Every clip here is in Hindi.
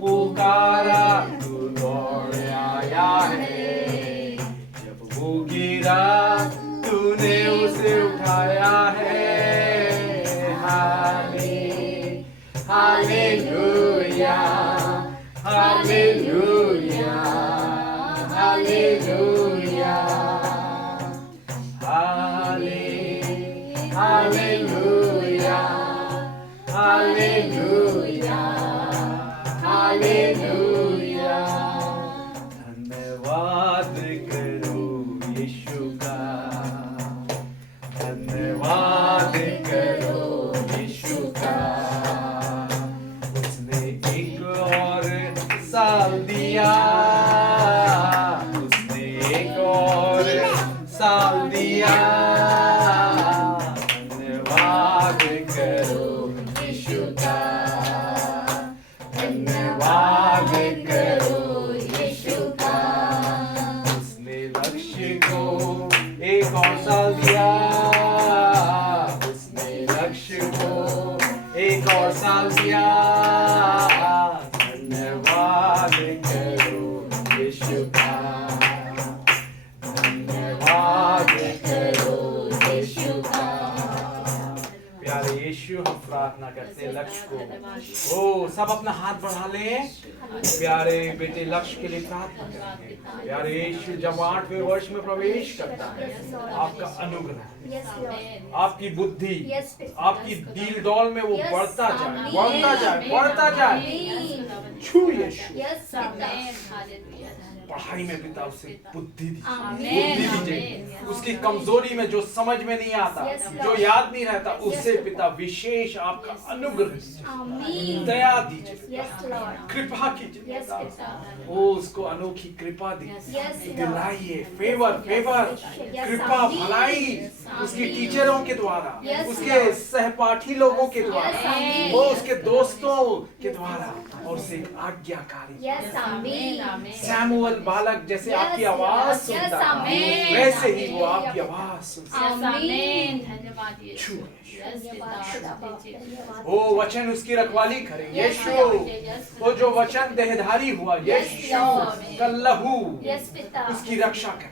पुकारा तू दौड़ आया है, जब वो गिरा तूने उसे उठाया है। Hallelujah hallelujah hallelujah hallelujah hallelujah hallelujah. धन्यवाद करो यीशु का, धन्यवाद करो यीशु का। उसने एक और साल दिया, उसने एक और साल दिया। धन्यवाद करो यीशु का, धन्यवाद करो यीशु का। उसने लक्ष्य को एक और साल दिया, उसने लक्ष्य को एक और साल दिया। धन्यवाद करो यीशु का, धन्यवाद करो यीशु का। प्यारे यीशु, हम प्रार्थना करते हैं लक्ष्य को। ओ सब अपना हाथ बढ़ा लें, प्यारे बेटे लक्ष्य के लिए प्रार्थना करेंगे। प्यारे यीशु, जब 8वें वर्ष में प्रवेश करता है, आपका अनुग्रह, आपकी बुद्धि, आपकी डील डॉल में वो बढ़ता जाए, बढ़ता जाए, बढ़ता जाए। छू यीशु, पढ़ाई में पिता उसे बुद्धि दीजिए। उसकी कमजोरी में जो समझ में नहीं आता, जो याद नहीं रहता, उससे पिता विशेष आपका अनुग्रह दीजिए, दया दीजिए, कृपा कीजिए। ओ उसको अनोखी कृपा दिलाइए, फेवर फेवर, कृपा भलाई उसकी टीचरों के द्वारा, उसके सहपाठी लोगों के द्वारा, वो उसके दोस्तों के द्वारा, और उसे आज्ञाकारी। सैमुअल बालक जैसे आपकी आवाज सुनता था, वैसे ही वो आपकी आवाज सुनता। वो वचन उसकी रखवाली करे यीशु। वो जो वचन देहधारी हुआ यीशु का लहू उसकी रक्षा करे,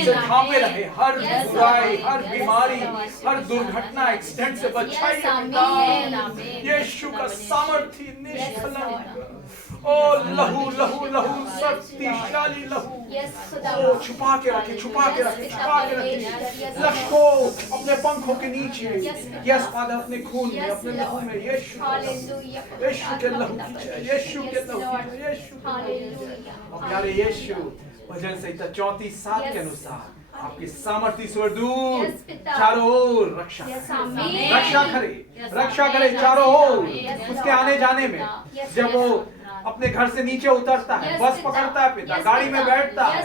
उसे ढांपे रहे, हर बुराई, हर बीमारी, हर दुर्घटना, एक्सीडेंट से बचाए यीशु का सामर्थ्य निष्कलंक। ओ लहू लहू लहू, शक्तिशाली लहू। ओ छुपा के रखे, छुपा के रखे, छुपा के रखे लक्ष्य को अपने पंखों के नीचे। यस फादर, अपने खून में, अपने लहू में, यीशु यीशु के लहू, यीशु के लहू, यीशु। प्यारे यीशु, भजन संहिता 34:7 के अनुसार आपकी सामर्थ्य स्वर्गदूत चारों ओर रक्षा करे चारों ओर। उसके आने जाने में, जब वो अपने घर से नीचे उतरता है, बस पकड़ता है पिता, गाड़ी में बैठता है,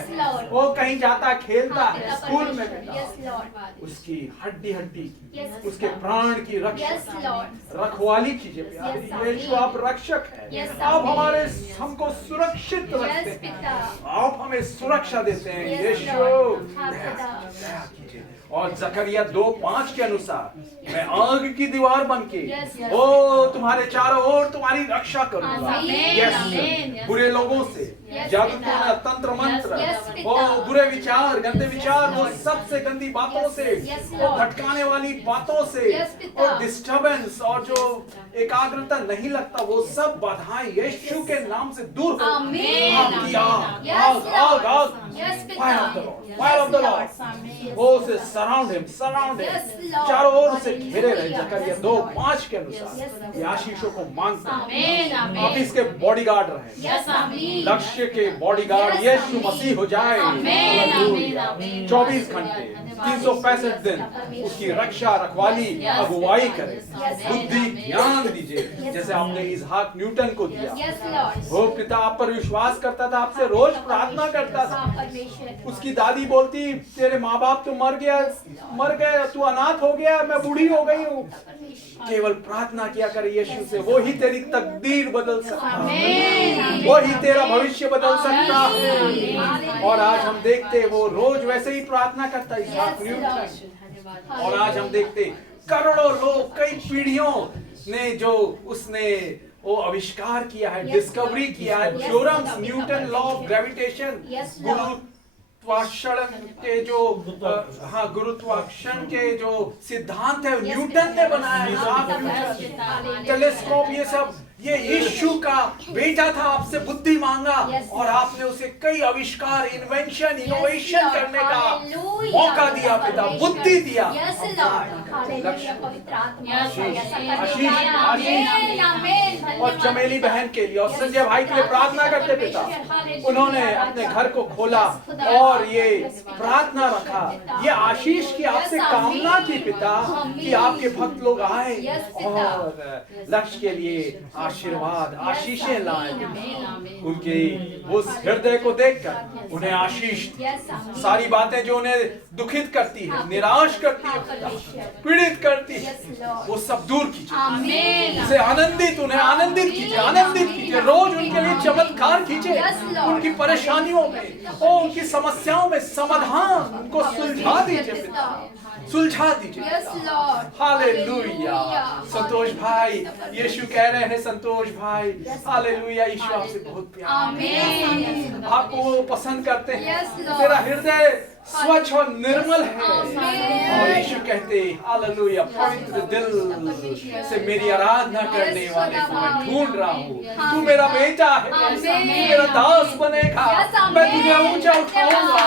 वो कहीं जाता है, खेलता है, स्कूल में बैठा, उसकी हड्डी हड्डी उसके प्राण की रखवाली कीजिए प्यारे यीशु। आप रक्षक हैं, आप हमारे हमको सुरक्षित रखते हैं, आप हमें सुरक्षा देते हैं यीशु। दया कीजिए। और जकरिया 2:5 के अनुसार, मैं आग की दीवार बनके ओ तुम्हारे चारों ओर तुम्हारी रक्षा करूंगा। यस, बुरे लोगों से, जादू टोना, तंत्र मंत्र, ओ बुरे विचार, गंदे विचार, वो सबसे गंदी बातों से, वो भटकाने वाली बातों से, और डिस्टर्बेंस, और जो एकाग्रता नहीं लगता, वो सब बाधाएं यीशु के नाम से दूर हो। आपकी आग, आग, आग, आग, fire of the Lord, fire of the Lord, वो से सराउंड हिम, चारों ओर से घेरे रहे। जकरिया 2:5 के अनुसार ये आशीषों को मांगते हैं। आप इसके बॉडीगार्ड रहे, लक्ष्य के बॉडीगार्ड यीशु मसीह हो जाए। 24 घंटे 365 दिन उसकी रक्षा, रखवाली, अगुवाई करे, बुद्धि ज्ञान दीजिए, जैसे आपने इसहाक न्यूटन को दिया। वो पिता आप पर विश्वास करता था, आपसे रोज प्रार्थना करता था। उसकी दादी बोलती, तेरे माँ बाप तो मर गए, तू अनाथ हो गया, मैं बूढ़ी हो गई हूँ। केवल प्रार्थना किया करे यीशु से, वो ही तेरी तकदीर बदल सकता है, वो ही तेरा भविष्य बदल सकता है। और आज हम देखते वो रोज वैसे ही प्रार्थना करता है इसहाक न्यूटन। और आज हम देखते करोड़ों लोग, कई पीढ़ियों ने जो उसने वो आविष्कार किया है, डिस्कवरी किया है। Theorems, Newton law of gravitation, गुरुत्वाकर्षण के जो गुरुत्वाकर्षण के जो सिद्धांत है न्यूटन ने बनाया है। टेलीस्कोप, ये सब, ये यीशु का बेटा था, आपसे बुद्धि मांगा और आपने उसे कई आविष्कार, इन्वेंशन, इनोवेशन करने का मौका दिया, पिता बुद्धि दिया। और चमेली बहन के लिए और संजय भाई के लिए प्रार्थना करते पिता, उन्होंने अपने घर को खोला और ये प्रार्थना रखा, ये आशीष की आपसे कामना की पिता कि आपके भक्त लोग आए और लक्ष्य के लिए आशीर्वाद, आशीषें लाए। उनके उस हृदय को देखकर उन्हें आशीष, सारी बातें जो उन्हें दुखित करती है, निराश करती है, पीड़ित करती है, वो सब दूर कीजिए, उसे आनंदित, उन्हें आनंदित कीजिए, आनंदित कीजिए। रोज उनके लिए चमत्कार कीजिए, उनकी परेशानियों में और उनकी समस्याओं में समाधान उनको सुलझा दीजिए पिता, सुलझा दीजिए। हालेलुया। संतोष भाई, यीशु कह रहे हैं, संतोष भाई, हालेलुया, यीशु आपसे बहुत प्यार, आपको वो पसंद करते हैं, तेरा हृदय स्वच्छ और निर्मल है। और यीशु कहते, हालेलुया, पवित्र दिल से मेरी आराधना करने वाले को मैं ढूंढ रहा हूँ। तू मेरा बेटा है, तू मेरा दास बनेगा, मैं तुझे ऊंचा उठाऊंगा।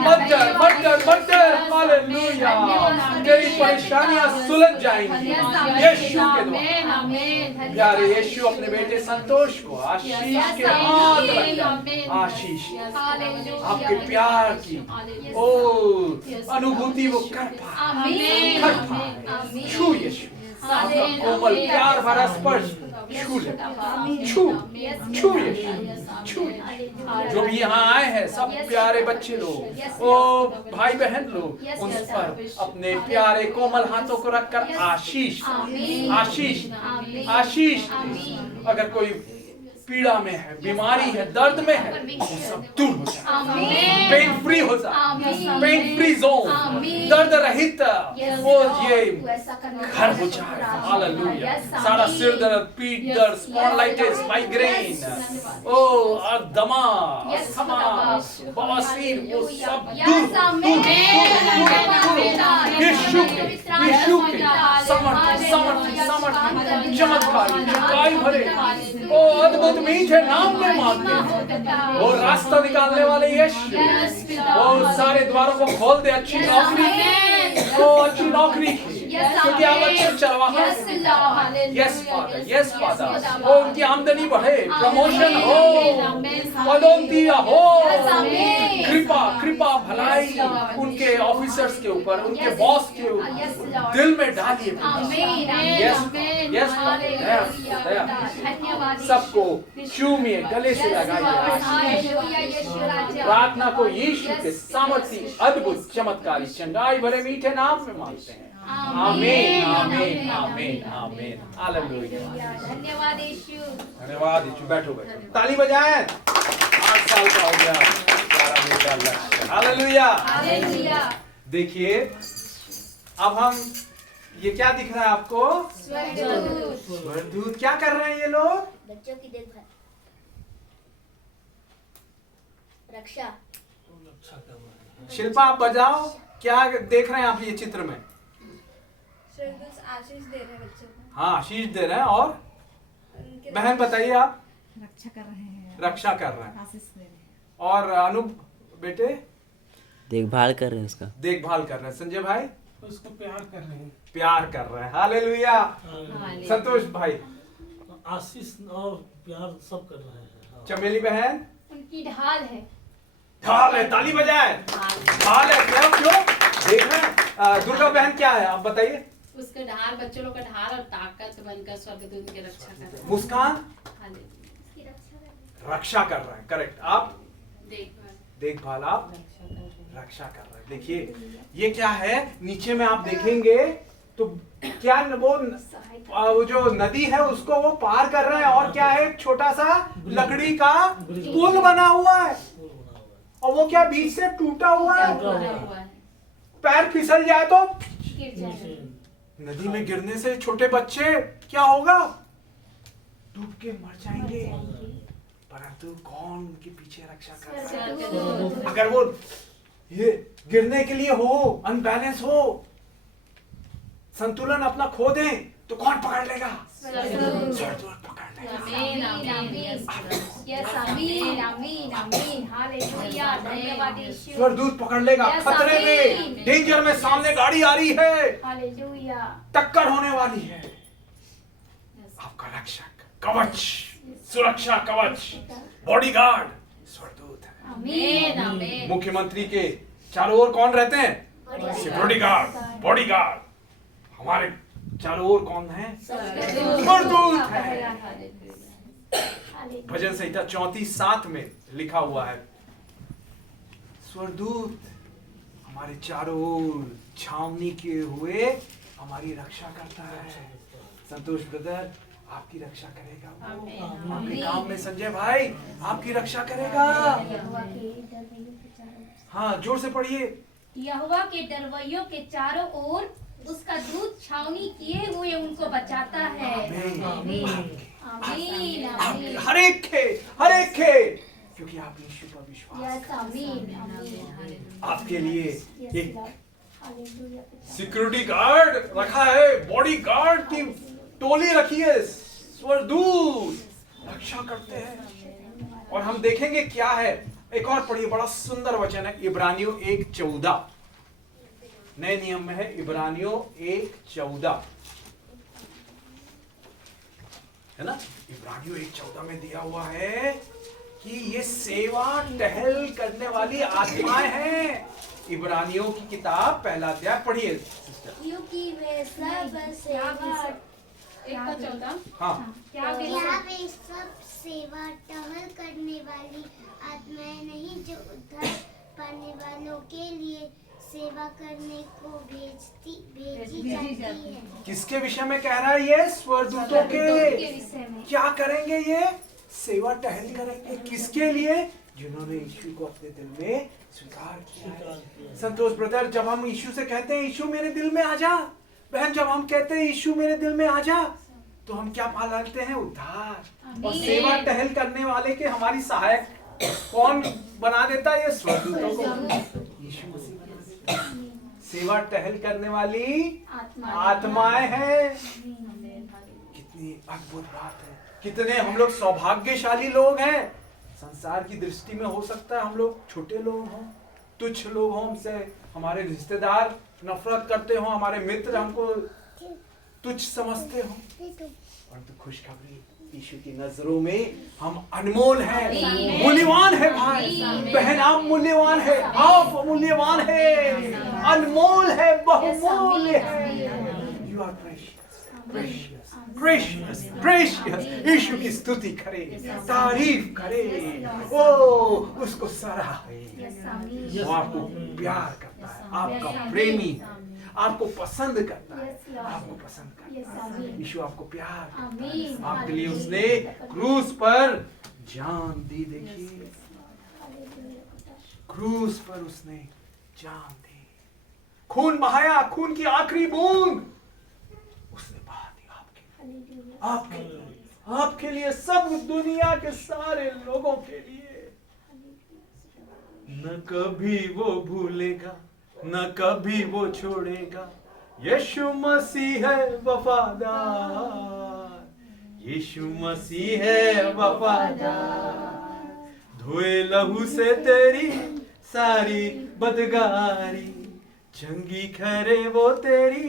मत डर, मत डर, मत डर। हालेलुया, तेरी परेशानियां सुलझ जाएंगी यीशु के द्वारा। प्यारे यीशु अपने बेटे संतोष को आशीष के हाथ, आशीष, आपके प्यार की ओ अनुभूति वो कर पाए। छू यीशु, आपका कोमल प्यार भरा स्पर्श छू ले, छू छू यीशु, छू। जो भी यहाँ आए हैं सब प्यारे बच्चे लोग, ओ भाई बहन लोग, उन पर अपने प्यारे कोमल हाथों को रखकर आशीष, आशीष, आशीष। अगर कोई पीड़ा में है, बीमारी है, दर्द में है, वो सब दूर हो जाए, पेन फ्री हो जाए, पेन फ्री जोन, दर्द रहित वो ये घर हो जाए। हालेलुया। सारा सिर दर्द, पीठ दर्द, स्पॉन्डिलाइटिस, माइग्रेन, ओ दमा, अस्थमा, बवासीर, वो सब दूर, यीशु के समर्थ, समर्थ, समर्थ, चमत्कारी, चमत्कारी भरे, ओ अद्भुत मीठे नाम में मांगते हैं। वो रास्ता निकालने वाले यीशु, वो सारे द्वारों को खोल दे, अच्छी नौकरी, वो अच्छी नौकरी, क्योंकि आप अच्छे चरवाहा हैं। यस फादर, यस फादर, वो उनकी आमदनी बढ़े, प्रमोशन हो, पदोन्नति हो, कृपा, कृपा, भलाई उनके ऑफिसर्स के ऊपर, उनके बॉस के ऊपर दिल में डालिए। यस, यस फादर, सबको चूमिए, गले से लगाइए। प्रार्थना को यीशु के सामर्थ्य, अद्भुत, चमत्कारी, चंगाई भरे मीठे नाम में मांगते हैं। आमीन, आमीन, आमीन, आमीन। हालेलुया। धन्यवाद यीशु, धन्यवाद यीशु। बैठो, बैठो, ताली बजाएं। 8 साल का हो गया प्यारा बेटा लक्ष्य। Hallelujah, hallelujah. देखिए अब हम, ये क्या दिख रहा है आपको? स्वर्गदूत। क्या कर रहे हैं ये लोग? बच्चों की देखभाल, रक्षा। शिल्पा आप बजाओ, क्या देख रहे हैं आप ये चित्र में? स्वर्गदूत आशीष दे रहे हैं बच्चों को। हाँ, आशीष दे रहे हैं। और बहन बताइए, आप? रक्षा कर रहे हैं, रक्षा कर रहे हैं, आशीष दे रहे हैं। और अनूप बेटे? देखभाल कर रहे हैं उसका, देखभाल कर रहे हैं। संजय भाई? उसको प्यार कर रहे हैं, प्यार कर रहे हैं। हालेलुया। संतोष भाई? आशीष और प्यार सब कर रहे हैं। चमेली बहन? उनकी ढाल है, ढाल है। ताली बजाए। ढाल है। क्यों क्यों देख रहे हैं? दुर्गा बहन क्या है, आप बताइए? उसका ढाल, बच्चों लोग का ढाल और ताकत बनकर स्वर्गदूत की रक्षा कर रहा है। मुस्कान? उसकी रक्षा रक्षा कर रहे हैं। करेक्ट। आप? देखभाल, देखभाल, आप रक्षा कर रहे हैं। देखिए ये क्या है, नीचे में आप देखेंगे तो क्या वो जो नदी है उसको वो पार कर रहे हैं, और क्या है, एक छोटा सा लकड़ी का पुल बना हुआ है, और वो क्या बीच से टूटा हुआ है। पैर फिसल जाए तो गिर जाए। नदी में गिरने से छोटे बच्चे क्या होगा? डूब के मर जाएंगे, परंतु कौन उनके पीछे रक्षा करता है? अगर वो ये गिरने के लिए हो, अनबैलेंस हो, संतुलन अपना खो दें, तो कौन पकड़ लेगा? स्वर्गदूत पकड़ लेगा। आमीन, आमीन, यस, आमीन, आमीन, आमीन, हालेलुया, धन्यवाद यीशु। स्वर्गदूत पकड़ लेगा। खतरे में, डेंजर में, सामने गाड़ी आ रही है, हालेलुया, टक्कर होने वाली है, आपका रक्षक, कवच, सुरक्षा कवच, बॉडीगार्ड स्वर्गदूत है। आमीन, आमीन। मुख्यमंत्री के चारों ओर कौन रहते हैं? Security guard, bodyguard. हमारे चारों ओर कौन है? स्वर्गदूत है। भजन संहिता 34:7 में लिखा हुआ है, स्वर्गदूत हमारे चारों ओर छावनी किए हुए हमारी रक्षा करता है। संतोष ब्रदर आपकी रक्षा करेगा, आपके काम में संजय भाई आपकी रक्षा करेगा। हाँ, जोर से पढ़िए। यहोवा के डरवैयों के चारों ओर उसका दूत छावनी किए हुए उनको बचाता है। आमीन। आमीन, आपके आमीन। हर एक के, क्योंकि आप यीशु पर विश्वास यस, आमीन, आमीन। आपके लिए यस, एक लॉर्ड। हालेलुया। सिक्योरिटी गार्ड रखा है, बॉडी गार्ड की टोली रखी है, स्वर्गदूत रक्षा करते हैं। और हम देखेंगे क्या है। एक और पढ़िए, बड़ा सुंदर वचन है, इब्रानियों 1:14। नए नियम में है, इब्रानियों 1:14 है ना। इब्रानियों 1:14 में दिया हुआ है कि ये सेवा टहल करने वाली आत्माएं हैं। इब्रानियों की किताब 1 अध्याय पढ़िए सिस्टर। क्योंकि वे सब सेवा 1:14। हाँ, क्या वे क्या वे सब सेवा टहल करने वाली आत्माएं नहीं जो उद्धार पाने वालों के लिए सेवा करने को भेजी जाती है। किसके विषय में कह रहा है ये? स्वर्गदूतों के विषय में। क्या करेंगे? ये सेवा टहल करेंगे। किसके लिए? जिन्होंने यीशु को अपने दिल में स्वीकार किया है। संतोष ब्रदर, जब हम यीशु से कहते हैं यीशु मेरे दिल में आ जा, बहन जब हम कहते हैं यीशु मेरे दिल में आ जा, तो हम क्या पा लेते हैं? उद्धार। और सेवा टहल करने वाले के हमारी सहायक कौन बना देता है? ये स्वर्गदूतों को यीशु मसीह बना देता है। सेवा टहल करने वाली आत्माएं हैं। कितनी अद्भुत बात है, कितने हम लोग सौभाग्यशाली लोग हैं। संसार की दृष्टि में हो सकता है हम लोग छोटे लोग हों, तुच्छ लोग हों, हमसे हमारे रिश्तेदार नफरत करते हों, हमारे मित्र हमको तुच्छ समझते हों, परंतु खुशखबरी यीशु की नजरों में हम अनमोल हैं, मूल्यवान है। भाई बहन आप मूल्यवान है, आप मूल्यवान है, अनमोल है, बहुमूल्य है। You are precious, precious, precious, precious. Yeshu की स्तुति करे, तारीफ करे, ओ उसको सराहे। वो आपको प्यार करता है, आपका प्रेमी है, आपको पसंद करता है, आपको पसंद करता है। यीशु आपको प्यार करता है, आपके लिए उसने क्रूस पर जान दी। देखिए, क्रूस पर उसने जान दी, खून बहाया, खून की आखिरी बूंद उसने बहा दी आपके लिए, आपके लिए, सब दुनिया के सारे लोगों के लिए। न कभी वो भूलेगा, न कभी वो छोड़ेगा। यीशु मसीह है वफादार, यीशु मसीह है वफादार। धोए लहू से तेरी सारी बदगारी, चंगी करे वो तेरी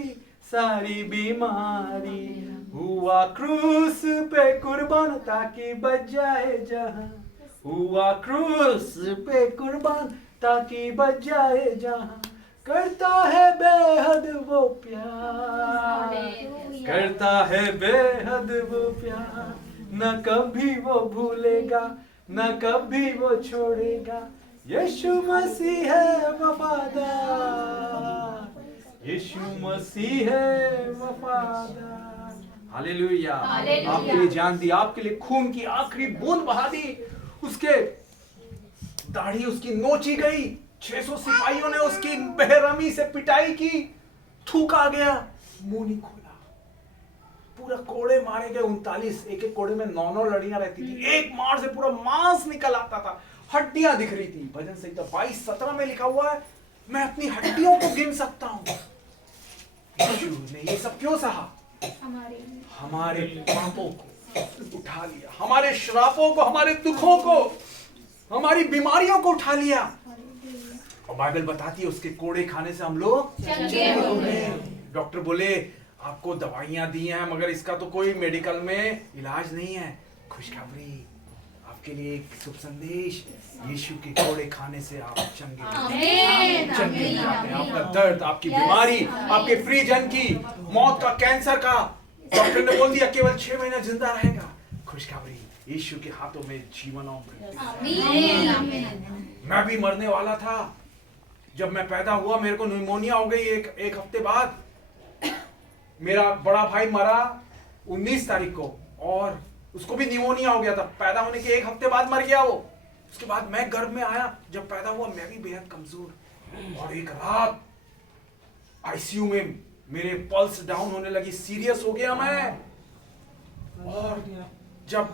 सारी बीमारी। हुआ क्रूस पे कुर्बान ताकि बच जाए जहां, हुआ क्रूस पे कुर्बान ताकि बच जाए जहां। करता है बेहद वो प्यार, करता है बेहद वो प्यार। न कभी वो भूलेगा, न कभी वो छोड़ेगा। यीशु मसीह है वफादार, यीशु मसीह है वफादार। हालेलुया। आपके लिए जान दी, आपके लिए खून की आखिरी बूंद बहा दी। उसके दाढ़ी उसकी नोची गई, 600 सिपाहियों ने उसकी बेरहमी से पिटाई की, थूका गया, मुंह नहीं खोला। पूरा कोड़े मारे गए 39, एक एक कोड़े में 9 लड़ियां रहती थी, एक मार से पूरा मांस निकल आता था, हड्डियां दिख रही थी। भजन संहिता 22:17 में लिखा हुआ है, मैं अपनी हड्डियों को गिन सकता हूं। यीशु ने ये सब क्यों सहा? हमारे पापों को उठा लिया, हमारे श्रापों को, हमारे दुखों को, हमारी बीमारियों को उठा लिया। और बाइबल बताती है उसके कोड़े खाने से हम लोग चंगे हो गए। डॉक्टर बोले आपको दवाइयां दी हैं मगर इसका तो कोई मेडिकल में इलाज नहीं है। खुशखबरी आपके लिए एक शुभ संदेश, यीशु के कोड़े खाने से आप चंगे चंगे हो जाते हैं। आपका दर्द, आपकी बीमारी, आपके फ्रीजन की मौत का, कैंसर का, डॉक्टर ने बोल दिया केवल 6 महीना जिंदा रहेगा। खुशखबरी, यीशु के हाथों में जीवन और मृत्यु। मैं भी मरने वाला था जब मैं पैदा हुआ, मेरे को न्यूमोनिया हो गई एक हफ्ते बाद। मेरा बड़ा भाई मरा 19 तारीख को और उसको भी न्यूमोनिया हो गया था, पैदा होने के 1 हफ्ते बाद मर गया वो। उसके बाद मैं गर्भ में आया, जब पैदा हुआ मैं भी बेहद कमजोर, और एक रात आईसीयू में मेरे पल्स डाउन होने लगी, सीरियस हो गया मैं। और जब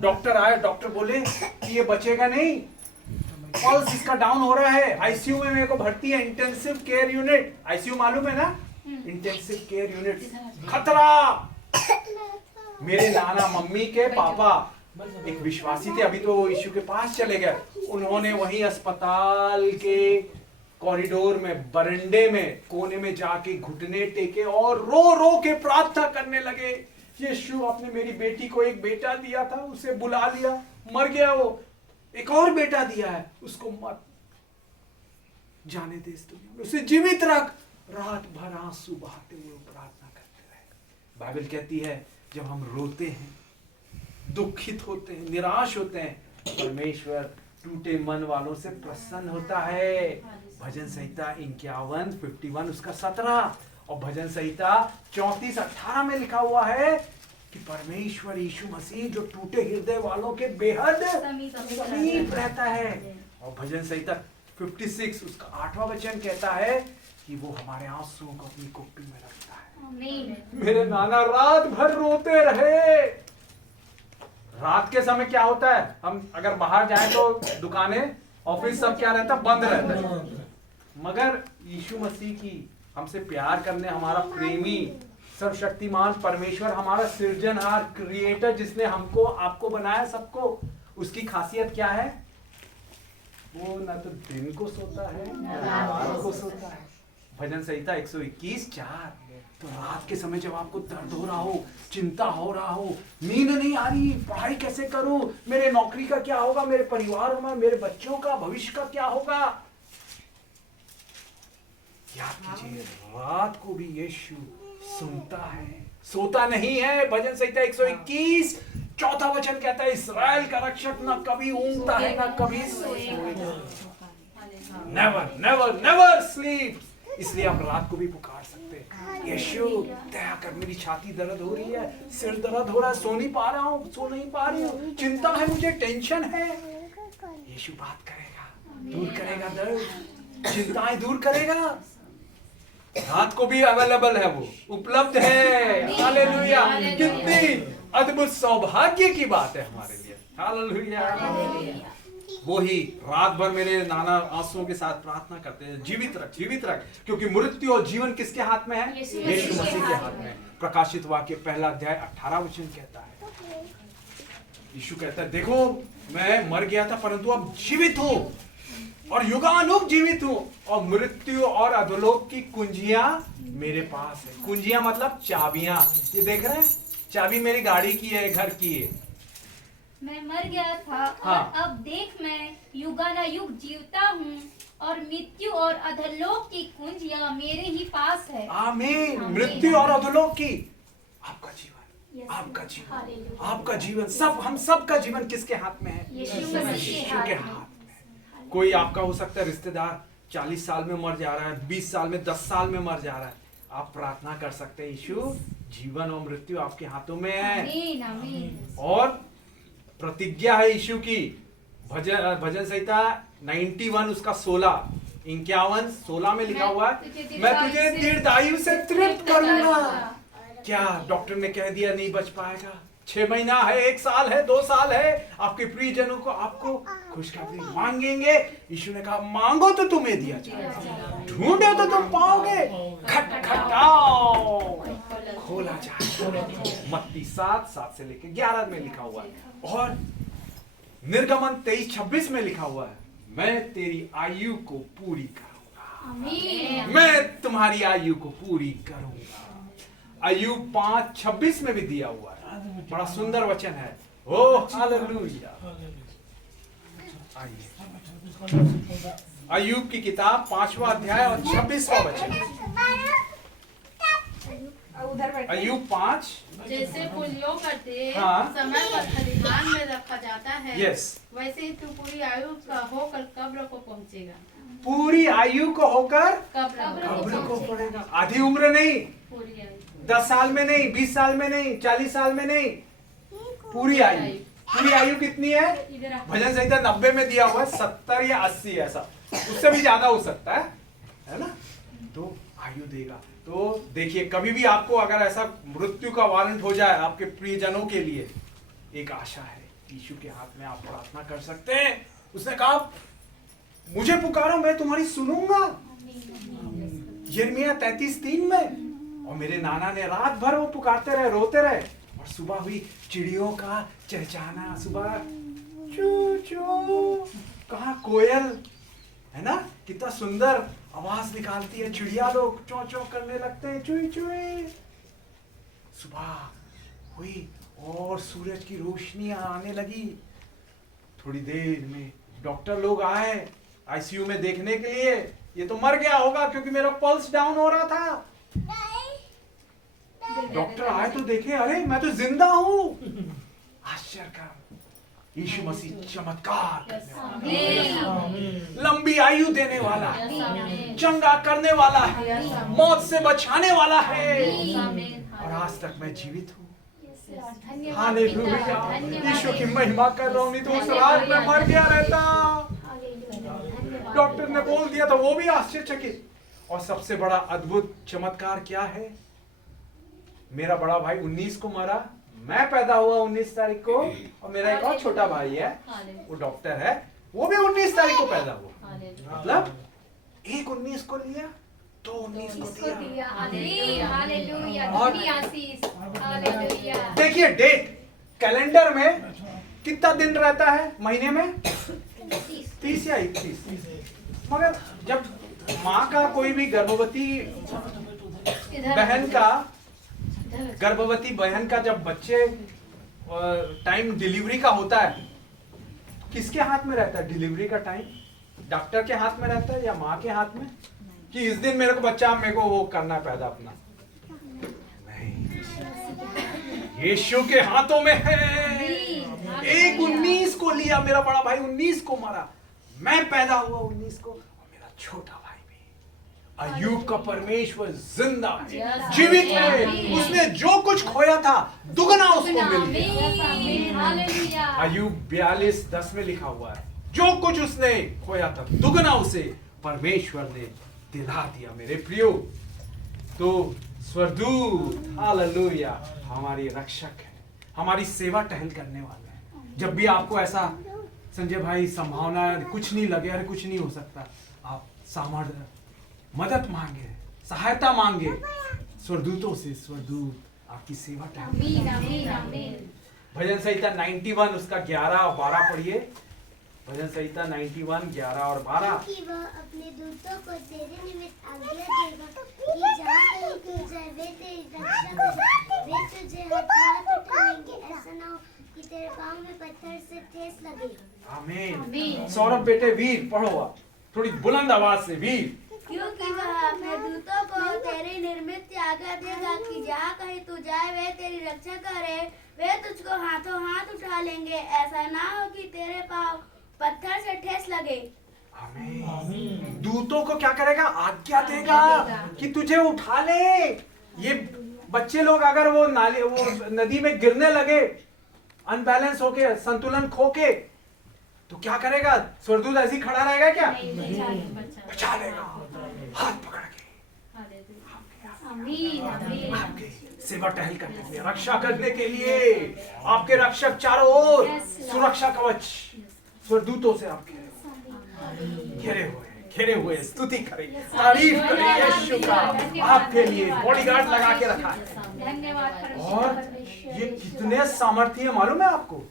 डॉक्टर आए, डॉक्टर बोले कि ये बचेगा नहीं, पल्स इसका डाउन हो रहा है, आईसीयू में मेरे को भर्ती है, इंटेंसिव केयर यूनिट। आईसीयू मालूम है ना, इंटेंसिव केयर यूनिट, खतरा। मेरे नाना मम्मी के पापा एक विश्वासी थे, अभी तो वो यीशु के पास चले गए। उन्होंने वहीं अस्पताल के कॉरिडोर में, बरंडे में, कोने में जाके घुटने टेके और रो रो के प्रार्थना करने लगे, यीशु आपने मेरी बेटी को एक बेटा दिया था, उसे बुला लिया, मर गया वो, एक और बेटा दिया है, उसको मत जाने दे इस दुनिया में, उसे जीवित रख। रात भर आंसू बहाते हुए प्रार्थना करते रहे। बाइबल कहती है जब हम रोते हैं, दुखित होते हैं, निराश होते हैं, परमेश्वर टूटे मन वालों से प्रसन्न होता है। भजन संहिता 51 उसका 17 और भजन संहिता 34:18 में लिखा हुआ है कि परमेश्वर यीशु मसीह जो टूटे हृदय वालों के बेहद समीप रहता है। और भजन संहिता 56 उसका 8वां वचन कहता है कि वो हमारे आंसुओं को अपनी कुप्पी में रखता है। मेरे नाना रात भर रोते रहे। रात के समय क्या होता है, हम अगर बाहर जाएं तो दुकानें, ऑफिस सब क्या रहता है, बंद रहता है। मगर यीशु मसीह की हमसे प्यार करने, हमारा प्रेमी सर्वशक्तिमान परमेश्वर, हमारा सृजनहार क्रिएटर, जिसने हमको आपको बनाया सबको, उसकी खासियत क्या है? वो ना तो दिन को सोता है ना रात को सोता है। भजन संहिता 121:4। तो रात के समय जब आपको दर्द हो रहा हो, चिंता हो रहा हो, नींद नहीं आ रही, पढ़ाई कैसे करूं, मेरे नौकरी का क्या होगा, मेरे परिवार में, मेरे बच्चों का भविष्य का क्या होगा, याद कीजिए रात को भी यीशु सुनता है, सोता नहीं है। भजन संहिता 121 4वां वचन कहता है, इस्राएल का रक्षक न कभी ऊँगता है न कभी सोएगा। Never never never sleep. इसलिए आप रात को भी पुकार सकते हैं, यीशु दया कर, मेरी छाती दर्द हो रही है, सिर दर्द हो रहा है, सो नहीं पा रहा हूँ, सो नहीं पा रही हूँ, चिंता है मुझे, टेंशन है। यीशु बात करेगा, दूर करेगा दर्द, चिंताएं दूर करेगा। रात को भी अवेलेबल है, वो उपलब्ध है। हालेलुया, कितनी अद्भुत सौभाग्य की बात है हमारे लिए। हालेलुया। वो ही रात भर मेरे नाना आंसुओं के साथ प्रार्थना करते हैं, जीवित रख, जीवित रख, क्योंकि मृत्यु और जीवन किसके हाथ में है? यीशु मसीह के हाथ में। प्रकाशित वाक्य 1 अध्याय 18 वचन कहता है, यीशु कहता है, देखो मैं मर गया था परंतु अब जीवित हूं और युगानुग जीवित हूं, और मृत्यु और अधोलोक की कुंजियां मेरे पास है। कुंजियां मतलब चाबियां। ये देख रहे हैं, चाबी मेरी गाड़ी की है, घर की है। मैं मर गया था और अब देख मैं युगानुयुग जीवता हूँ, और मृत्यु और अधोलोक की कुंजियां मेरे ही पास है। आमीन। मृत्यु और अधोलोक की, आपका जीवन, आपका जीवन, आपका जीवन, सब, हम सब का जीवन किसके हाथ में है? यीशु के हाथ में। कोई आपका हो सकता है रिश्तेदार 40 साल में मर जा रहा है, 20 साल में, 10 साल में मर जा रहा है। आप प्रार्थना कर सकते हैं, यीशु जीवन और मृत्यु आपके हाथों में है। आमीन, आमीन। और प्रतिज्ञा है यीशु की, भजन संहिता 91 उसका 16 में लिखा हुआ है, मैं तुझे दीर्घायु से तृप्त करूंगा। क्या डॉक्टर ने कह दिया नहीं बच पाएगा? 6 महीना है, 1 साल है, 2 साल है, आपके प्रियजनों को आपको खुशखबरी मांगेंगे। यीशु ने कहा मांगो तो तुम्हें दिया जाएगा, ढूंढो तो तुम पाओगे, खटखटाओ खोला जाएगा। मत्ती 7:7 से लेकर 11 में लिखा हुआ है। और निर्गमन 23:26 में लिखा हुआ है, मैं तेरी आयु को पूरी करूंगा, मैं तुम्हारी आयु को पूरी करूंगा। अय्यूब 5:26 में भी दिया हुआ है, बड़ा सुंदर वचन है। Oh hallelujah. अय्यूब की किताब 5वां अध्याय और 26वां वचन। अय्यूब 5। जैसे पुलियों करते हाँ। समय पर खलिहान में रखा जाता है, यस, वैसे ही तू पूरी आयु का होकर कब्र को पहुंचेगा। पूरी आयु को होकर कब्र को पड़ेगा। आधी उम्र नहीं, पूरी आयु 10 साल में नहीं, 20 साल में नहीं, 40 साल में नहीं, पूरी आयु। पूरी आयु कितनी है? भजन संहिता 90 में दिया हुआ है 70 या 80, ऐसा उससे भी ज्यादा हो सकता है ना? तो आयु देगा। तो देखिए, कभी भी आपको अगर ऐसा मृत्यु का वारंट हो जाए आपके प्रियजनों के लिए, एक आशा है, यीशु के हाथ में आप प्रार्थना कर सकते हैं। उसने कहा मुझे पुकारो मैं तुम्हारी सुनूंगा, यिर्मयाह 33:3 में। और मेरे नाना ने रात भर वो पुकारते रहे, रोते रहे, और सुबह हुई चिड़ियों का चहचहाना, सुबह चू चू, कहाँ कोयल है ना, कितना सुंदर आवाज निकालती है चिड़िया, लोग चौ चौ करने लगते हैं, चुई चुई। सुबह हुई और सूरज की रोशनी आने लगी। थोड़ी देर में डॉक्टर लोग आए आईसीयू में देखने के लिए, ये तो मर गया होगा क्योंकि मेरा पल्स डाउन हो रहा था। डॉक्टर आए तो देखे, अरे मैं तो जिंदा हूं। आश्चर्य का यीशु मसीह चमत्कार करने वाला, लंबी आयु देने वाला, चंगा करने वाला है, मौत से बचाने वाला है। और आज तक मैं जीवित हूँ। हालेलुया, यीशु की महिमा कर रहा हूँ। नहीं तो उस रात में मर गया रहता। डॉक्टर ने बोल दिया था, वो भी आश्चर्यचकित। और सबसे बड़ा अद्भुत चमत्कार क्या है? मेरा बड़ा भाई 19 को मरा, मैं पैदा हुआ 19 तारीख को, और मेरा एक और छोटा भाई है, वो डॉक्टर है, वो भी 19 तारीख को पैदा हुआ। मतलब एक 19 को लिया, तो 19 को दिया। और देखिए डेट, कैलेंडर में कितना दिन रहता है महीने में? 30 या 31। मगर जब माँ का कोई भी गर्भवती बहन का जब बच्चे टाइम डिलीवरी का होता है, किसके हाथ में रहता है डिलीवरी का टाइम? डॉक्टर के हाथ में रहता है या माँ के हाथ में? कि इस दिन मेरे को बच्चा, मेरे को वो करना है पैदा अपना? नहीं, यीशु के हाथों में है। एक 19 को लिया, मेरा बड़ा भाई 19 को मरा, मैं पैदा हुआ 19 को, और मेरा छोटा भाई भी। अय्यूब का परमेश्वर जिंदा है, जीवित है। उसने जो कुछ खोया था दुगना उसको मिल गया। अय्यूब 42:10 में लिखा हुआ है, जो कुछ उसने खोया था दुगना उसे परमेश्वर ने दिला दिया। मेरे प्रियो, तो स्वर्गदूत हालेलुया हमारी रक्षक है, हमारी सेवा टहल करने वाला है। जब भी आपको ऐसा संजय भाई संभावना कुछ नहीं लगे, अरे कुछ नहीं हो सकता, आप सामर्थ्य मदद मांगे, सहायता मांगे स्वर्गदूतों से, स्वर्गदूत आपकी सेवा टहल। भजन संहिता 91 उसका 11 और 12 पढ़िए। भजन संहिता 91 11 और 12। कि वह अपने दूतों को तेरे निमित्त आज्ञा देगा कि जहाँ कहीं तू जाए वे तेरी रक्षा करें, वे तुझे हाथ उठाएंगे, ऐसा न हो कि तेरे पाँव में पत्थर से ठेस लगे। आमीन। सौरभ बेटे वीर पढ़ो आप थोड़ी बुलंद आवाज से, वीर। क्योंकि वह अपने दूतों को तेरी निर्मित आज्ञा देगा कि जहाँ कहीं तू जाए वे तेरी रक्षा करे, वे तुझको हाथों हाथ उठा लेंगे, ऐसा ना हो कि तेरे पाँव पत्थर से ठेस लगे। आमीन। दूतों को क्या करेगा? आज्ञा देगा कि तुझे उठा ले। ये बच्चे लोग अगर वो नाले, वो नदी में गिरने लगे, अनबैलेंस होके, संतुलन खोके, तो क्या करेगा? स्वर्गदूत ऐसे ही खड़ा रहेगा क्या? बचा लेगा, हाथ पकड़ के। सेवा टहल करने के लिए, रक्षा करने के लिए। आपके रक्षक चारों ओर, सुरक्षा कवच स्वर्गदूतों से आप घेरे हुए स्तुति करें, तारीफ करें यीशु का। आपके लिए बॉडीगार्ड लगा के रखा है। धन्यवाद और ये कितने सामर्थ्य है मालूम है आपको?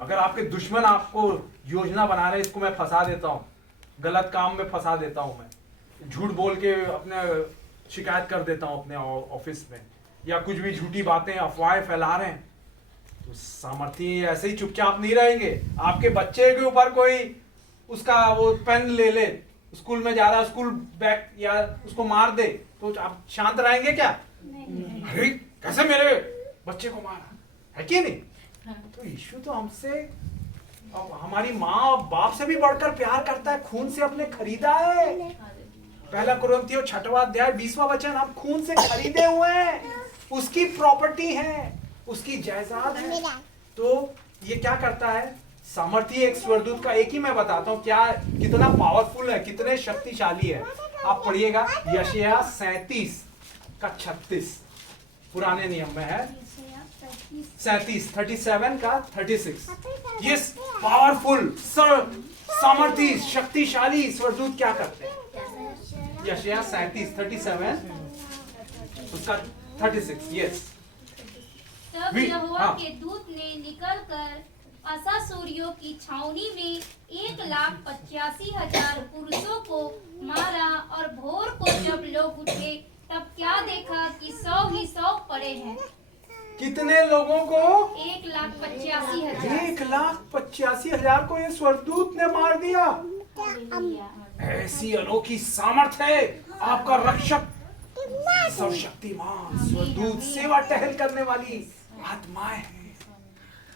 अगर आपके दुश्मन आपको योजना बना रहे, इसको मैं फंसा देता हूँ, गलत काम में फंसा देता हूँ, मैं झूठ बोल के अपने शिकायत कर देता हूँ अपने ऑफिस में, या कुछ भी झूठी बातें अफवाहें फैला रहे हैं, तो सामर्थ्य ऐसे ही चुपचाप नहीं रहेंगे। आपके बच्चे के ऊपर कोई उसका वो पेन ले ले, स्कूल में जा रहा, स्कूल बैग या उसको मार दे, तो आप शांत रहेंगे क्या? अरे कैसे मेरे बच्चे को मारा, है कि नहीं? तो यीशु तो हमसे, अब हमारी माँ बाप से भी बढ़कर प्यार करता है, खून से अपने खरीदा है। पहला कुरिन्थियों 6वां अध्याय 20वां वचन, हम खून से खरीदे हुए हैं, उसकी प्रॉपर्टी है, उसकी जायदाद है। तो ये क्या करता है? सामर्थ्य एक स्वर्गदूत का एक ही मैं बताता हूँ क्या, कितना पावरफुल है, कितने शक्तिशाली है। आप पढ़िएगा यशायाह 37 का 36, पुराने नियम में है 37 का 36। ये पावरफुल सामर्थ्य शक्तिशाली स्वर्गदूत क्या करते हैं? यशायाह 37 उसका 36। यस, तब यहोवा के दूत ने निकलकर असासूरियों की छावनी में 1,85,000 पुरुषों को मारा, और भोर को जब लोग उठे तब क्या देखा कि 100 ही 100 पड़े हैं। कितने लोगों को? 1,85,000। 1,85,000 को ये स्वर्गदूत ने मार दिया। ऐसी अनोखी सामर्थ्य है आपका रक्षक, सर्वशक्तिमान स्वर्गदूत, सेवा टहल करने वाली आत्माएं हैं।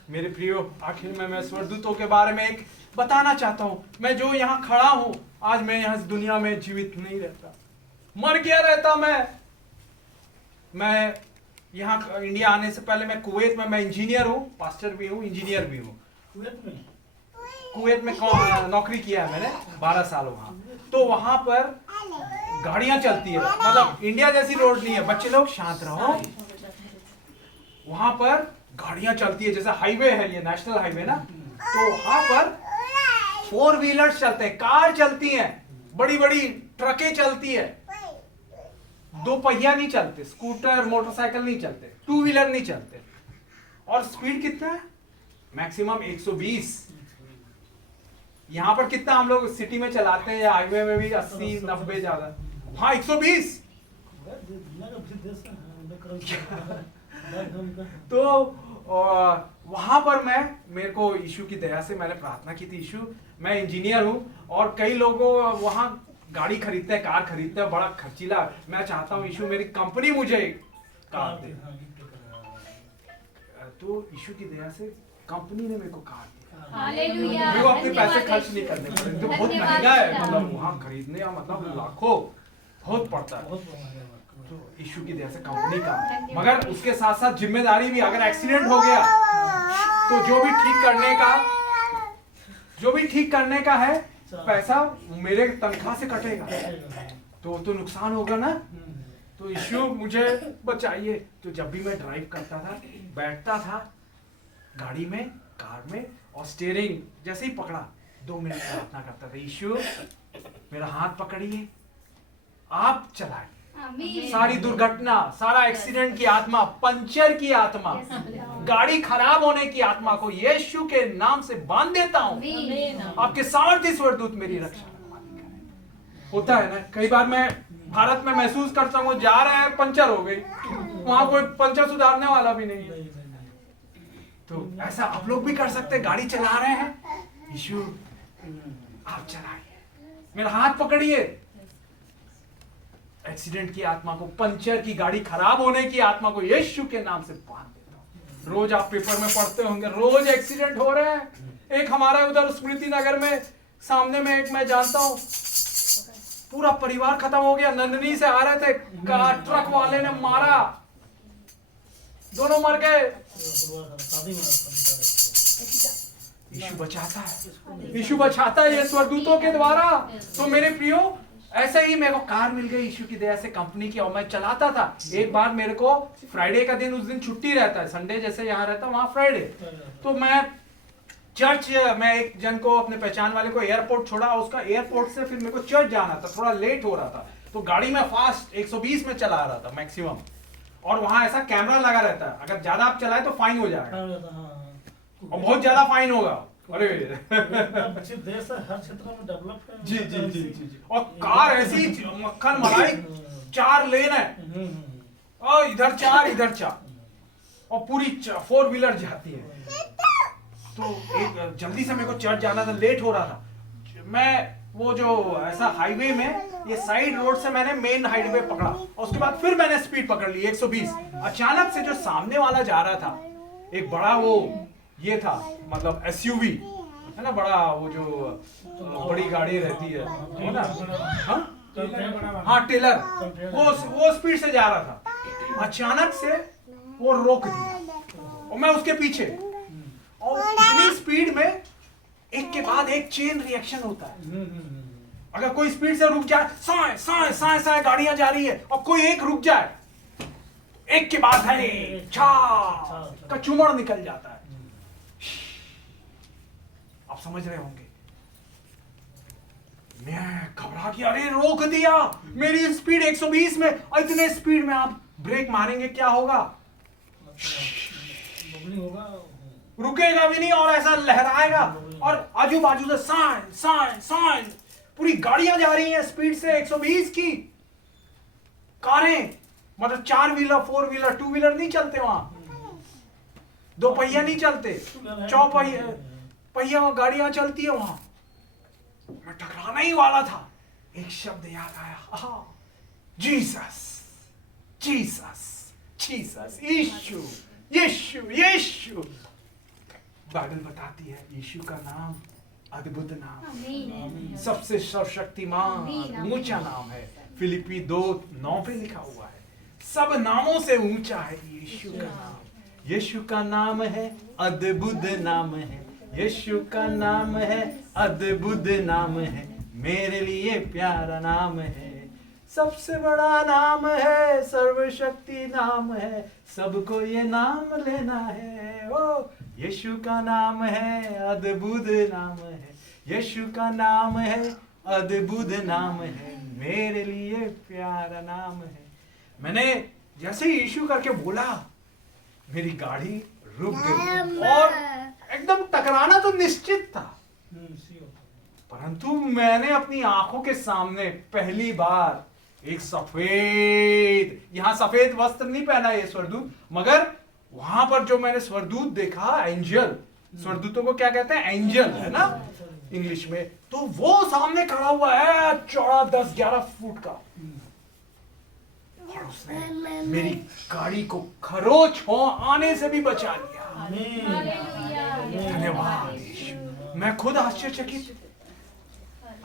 मेरे प्रियो, आखिर में मैं स्वर्गदूतों के बारे में एक बताना चाहता हूँ। मैं जो यहाँ खड़ा हूँ आज, मैं यहाँ दुनिया में जीवित नहीं रहता, मर गया रहता। मैं यहाँ इंडिया आने से पहले मैं कुवैत में, मैं इंजीनियर हूँ, पास्टर भी हूँ, इंजीनियर भी हूँ। कुवैत में नौकरी किया है मैंने 12 साल वहाँ। तो वहाँ पर गाड़ियां चलती है, मतलब इंडिया जैसी रोड नहीं है, बच्चे लोग शांत रहो। वहां पर गाड़ियां चलती है, जैसे हाईवे है, ये नेशनल हाईवे ना, तो वहां पर 4 व्हीलर्स चलते हैं, कार चलती हैं, बड़ी बड़ी ट्रकें चलती है, 2 पहिया नहीं चलते, स्कूटर मोटरसाइकिल नहीं चलते, 2 व्हीलर नहीं चलते। और स्पीड कितना है? मैक्सिमम 120। यहाँ पर कितना हम लोग सिटी में चलाते हैं या हाईवे में भी 80-90 ज्यादा, हाँ 120। तो वहां पर मेरे को यीशु की दया से मैंने प्रार्थना की थी, यीशु मैं इंजीनियर हूँ और कई लोगों वहां गाड़ी खरीदते हैं, कार खरीदते हैं, बड़ा खर्चीला, मैं चाहता हूँ यीशु मेरी कंपनी मुझे कार दे। तो यीशु की दया से कंपनी ने मेरे को कार दिया। हालेलुया। मेरे को अपने पैसे खर्च नहीं करने पड़े, तो बहुत महंगा है, मतलब वहाँ खरीदने का मतलब लाखों बहुत पड़ता है। तो यीशु की दया से कंपनी का, मगर उसके साथ साथ जिम्मेदारी भी, अगर एक्सीडेंट हो गया तो जो भी ठीक करने का है पैसा मेरे तनख्वाह से कटेगा, तो नुकसान होगा ना। तो यीशु मुझे बचाइए। तो जब भी मैं ड्राइव करता था, बैठता था गाड़ी में, कार में, और स्टीयरिंग जैसे ही पकड़ा 2 मिनट प्रार्थना करता था, यीशु मेरा हाथ पकड़िए, आप चलाइए। सारी दुर्घटना, सारा एक्सीडेंट की आत्मा, पंचर की आत्मा, गाड़ी खराब होने की आत्मा को यीशु के नाम से बांध देता हूँ। आपके सामर्थ्य स्वर्गदूत मेरी रक्षा। होता है ना, कई बार मैं भारत में महसूस करता हूँ, जा रहे हैं पंचर हो गई, वहां कोई पंचर सुधारने वाला भी नहीं है। तो ऐसा आप लोग भी कर सकते हैं, गाड़ी चला रहे हैं, यीशु आप चलाइए, मेरा हाथ पकड़िए। एक्सीडेंट की आत्मा को, पंचर की, गाड़ी खराब होने की आत्मा को यीशु के नाम से बांध देता हूं। रोज आप पेपर में पढ़ते होंगे, रोज एक्सीडेंट हो रहे हैं। एक हमारे उधर स्मृति नगर में सामने में एक मैं जानता हूं, पूरा परिवार खत्म हो गया। नंदनी से आ रहे थे, ट्रक वाले ने मारा, दोनों मर गए। यीशु बचाता है, यीशु बचाता है ये स्वर्गदूतों के द्वारा। तो मेरे प्रियो, ऐसे ही मेरे को कार मिल गई यीशु की दया से कंपनी की, और मैं चलाता था। एक बार मेरे को फ्राइडे का दिन, उस दिन छुट्टी रहता है, संडे जैसे यहाँ रहता वहाँ फ्राइडे, तो मैं चर्च, मैं एक जन को अपने पहचान वाले को एयरपोर्ट छोड़ा, उसका एयरपोर्ट से फिर मेरे को चर्च जाना था, थोड़ा लेट हो रहा था, तो गाड़ी में फास्ट 120 में चला रहा था मैक्सिमम, और वहां ऐसा कैमरा लगा रहता है, अगर ज्यादा आप चलाए तो फाइन हो जाएगा, और बहुत ज्यादा फाइन होगा। अरे अच्छे देश है, हर क्षेत्र में डेवलप है। जी जी जी जी जी। और कार ऐसी मक्खन मलाई, 4 लेन है, और इधर 4 इधर 4, और पूरी 4 व्हीलर जाती है। तो एक जल्दी से मेरे को चर्च जाना था, लेट हो रहा था, मैं वो जो ऐसा हाईवे में, ये साइड रोड से मैंने मेन हाईवे पकड़ा, और उसके बाद फिर मैंने स्पीड पकड़ ली 120। अचानक से जो सामने वाला जा रहा था, एक बड़ा वो ये था, मतलब एसयूवी है ना, बड़ा वो जो बड़ी गाड़ी रहती है ना, हाँ टेलर, वो स्पीड से जा रहा था। अचानक से वो रोक दिया, और मैं उसके पीछे, और इतनी स्पीड में एक के बाद एक चेन रिएक्शन होता है। अगर कोई स्पीड से रुक जाए, साए साए साए साए गाड़ियां जा रही है, और कोई एक रुक जाए, एक के बाद है छा कचुमड़ निकल जाता है। आप समझ रहे होंगे, मैं घबरा गया, अरे रोक दिया, मेरी स्पीड 120 में, इतने स्पीड में आप ब्रेक मारेंगे क्या होगा? रुकेगा भी नहीं, और ऐसा लहराएगा, और आजू बाजू से साए साए साए पूरी गाड़ियां जा रही हैं स्पीड से 120 की, कारें, मतलब 4 व्हीलर 4 व्हीलर 2 व्हीलर नहीं चलते वहां, 2 पहिया नहीं चलते, 4 पहिया गाड़ियां चलती है वहां। मैं टकराना ही वाला था, एक शब्द याद आया, जीसस जीसस जीसस, यीशु यीशु यीशु। बाइबल बताती है यीशु का नाम अद्भुत नाम, सबसे सर्वशक्तिमान ऊंचा नाम है। फिलिपी 2:9 पे लिखा हुआ है, सब नामों से ऊंचा है यीशु का नाम। यीशु का नाम है अद्भुत नाम है, यीशु का नाम है अद्भुत नाम है, मेरे लिए प्यारा नाम है, सबसे बड़ा नाम है, सर्वशक्ति नाम है, सबको ये नाम लेना है। ओ यीशु का नाम है अद्भुत नाम है, यीशु का नाम है अद्भुत नाम है, मेरे लिए प्यारा नाम है। मैंने जैसे यीशु करके बोला, मेरी गाड़ी रुक गई, और एकदम टकराना तो निश्चित था, परंतु मैंने अपनी आंखों के सामने पहली बार एक सफेद, यहां सफेद वस्त्र नहीं पहना ये स्वर्गदूत, मगर वहां पर जो मैंने स्वर्गदूत देखा, एंजल, स्वर्गदूतों को क्या कहते हैं? एंजल, है ना इंग्लिश में। तो वो सामने खड़ा हुआ है, चौड़ा 10-11 फुट का, और उसने मेरी गाड़ी को खरोच हो आने से भी बचा लिया। धन्यवाद यीशु। मैं खुद आश्चर्यचकित,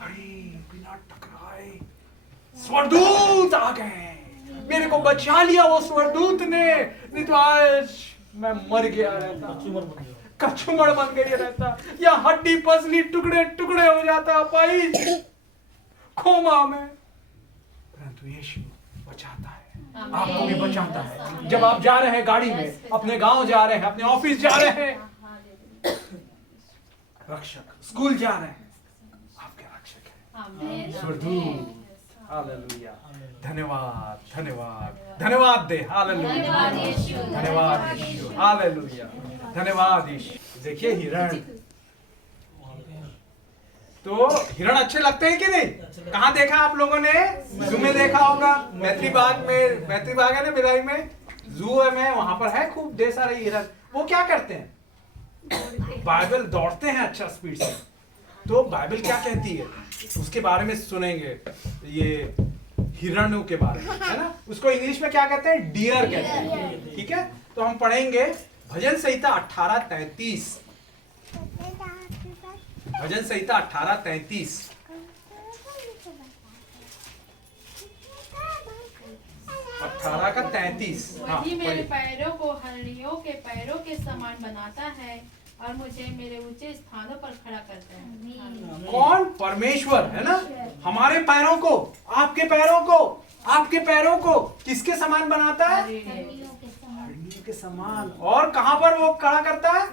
अरे बिना टकराए स्वर्गदूत आ गए, मेरे को बचा लिया वो स्वर्गदूत ने, नहीं तो आज मैं मर गया रहता, कचुमड़ बन गई रहता, या हड्डी पसली टुकड़े टुकड़े हो जाता भाई खोमा में। परंतु यीशु बचाता है, आपको भी बचाता है। जब आप जा रहे हैं गाड़ी में, अपने गांव जा रहे हैं, अपने ऑफिस जा रहे हैं, रक्षक, स्कूल जा रहे हैं, आपके रक्षक है स्वर्गदूत। हालेलुया, धन्यवाद धन्यवाद धन्यवाद दे, हालेलुया, धन्यवाद यीशु, हालेलुया, धन्यवाद यीशु। देखिए हिरण, तो हिरण अच्छे लगते हैं कि नहीं? कहाँ देखा आप लोगों ने? जू में देखा होगा, मैत्री बाग में, मैत्री बाग है ना भिलाई में, जू में, वहां पर है खूब ढेर सारे हिरण। वो क्या करते हैं? बाइबल दौड़ते हैं अच्छा स्पीड से। तो बाइबल क्या कहती है उसके बारे में सुनेंगे, ये हिरणों के बारे में, है ना। उसको इंग्लिश में क्या कहते हैं? डियर कहते हैं, ठीक है। तो हम पढ़ेंगे भजन संहिता 18:33, भजन संहिता 18:33। 18:33। वही मेरे पैरों को हरणियों के पैरों के समान बनाता है और मुझे मेरे ऊंचे स्थानों पर खड़ा करता है। कौन? परमेश्वर, है ना। हमारे पैरों को, आपके पैरों को, आपके पैरों को किसके समान बनाता है? हड्डियों के समान। और कहां पर वो खड़ा करता है?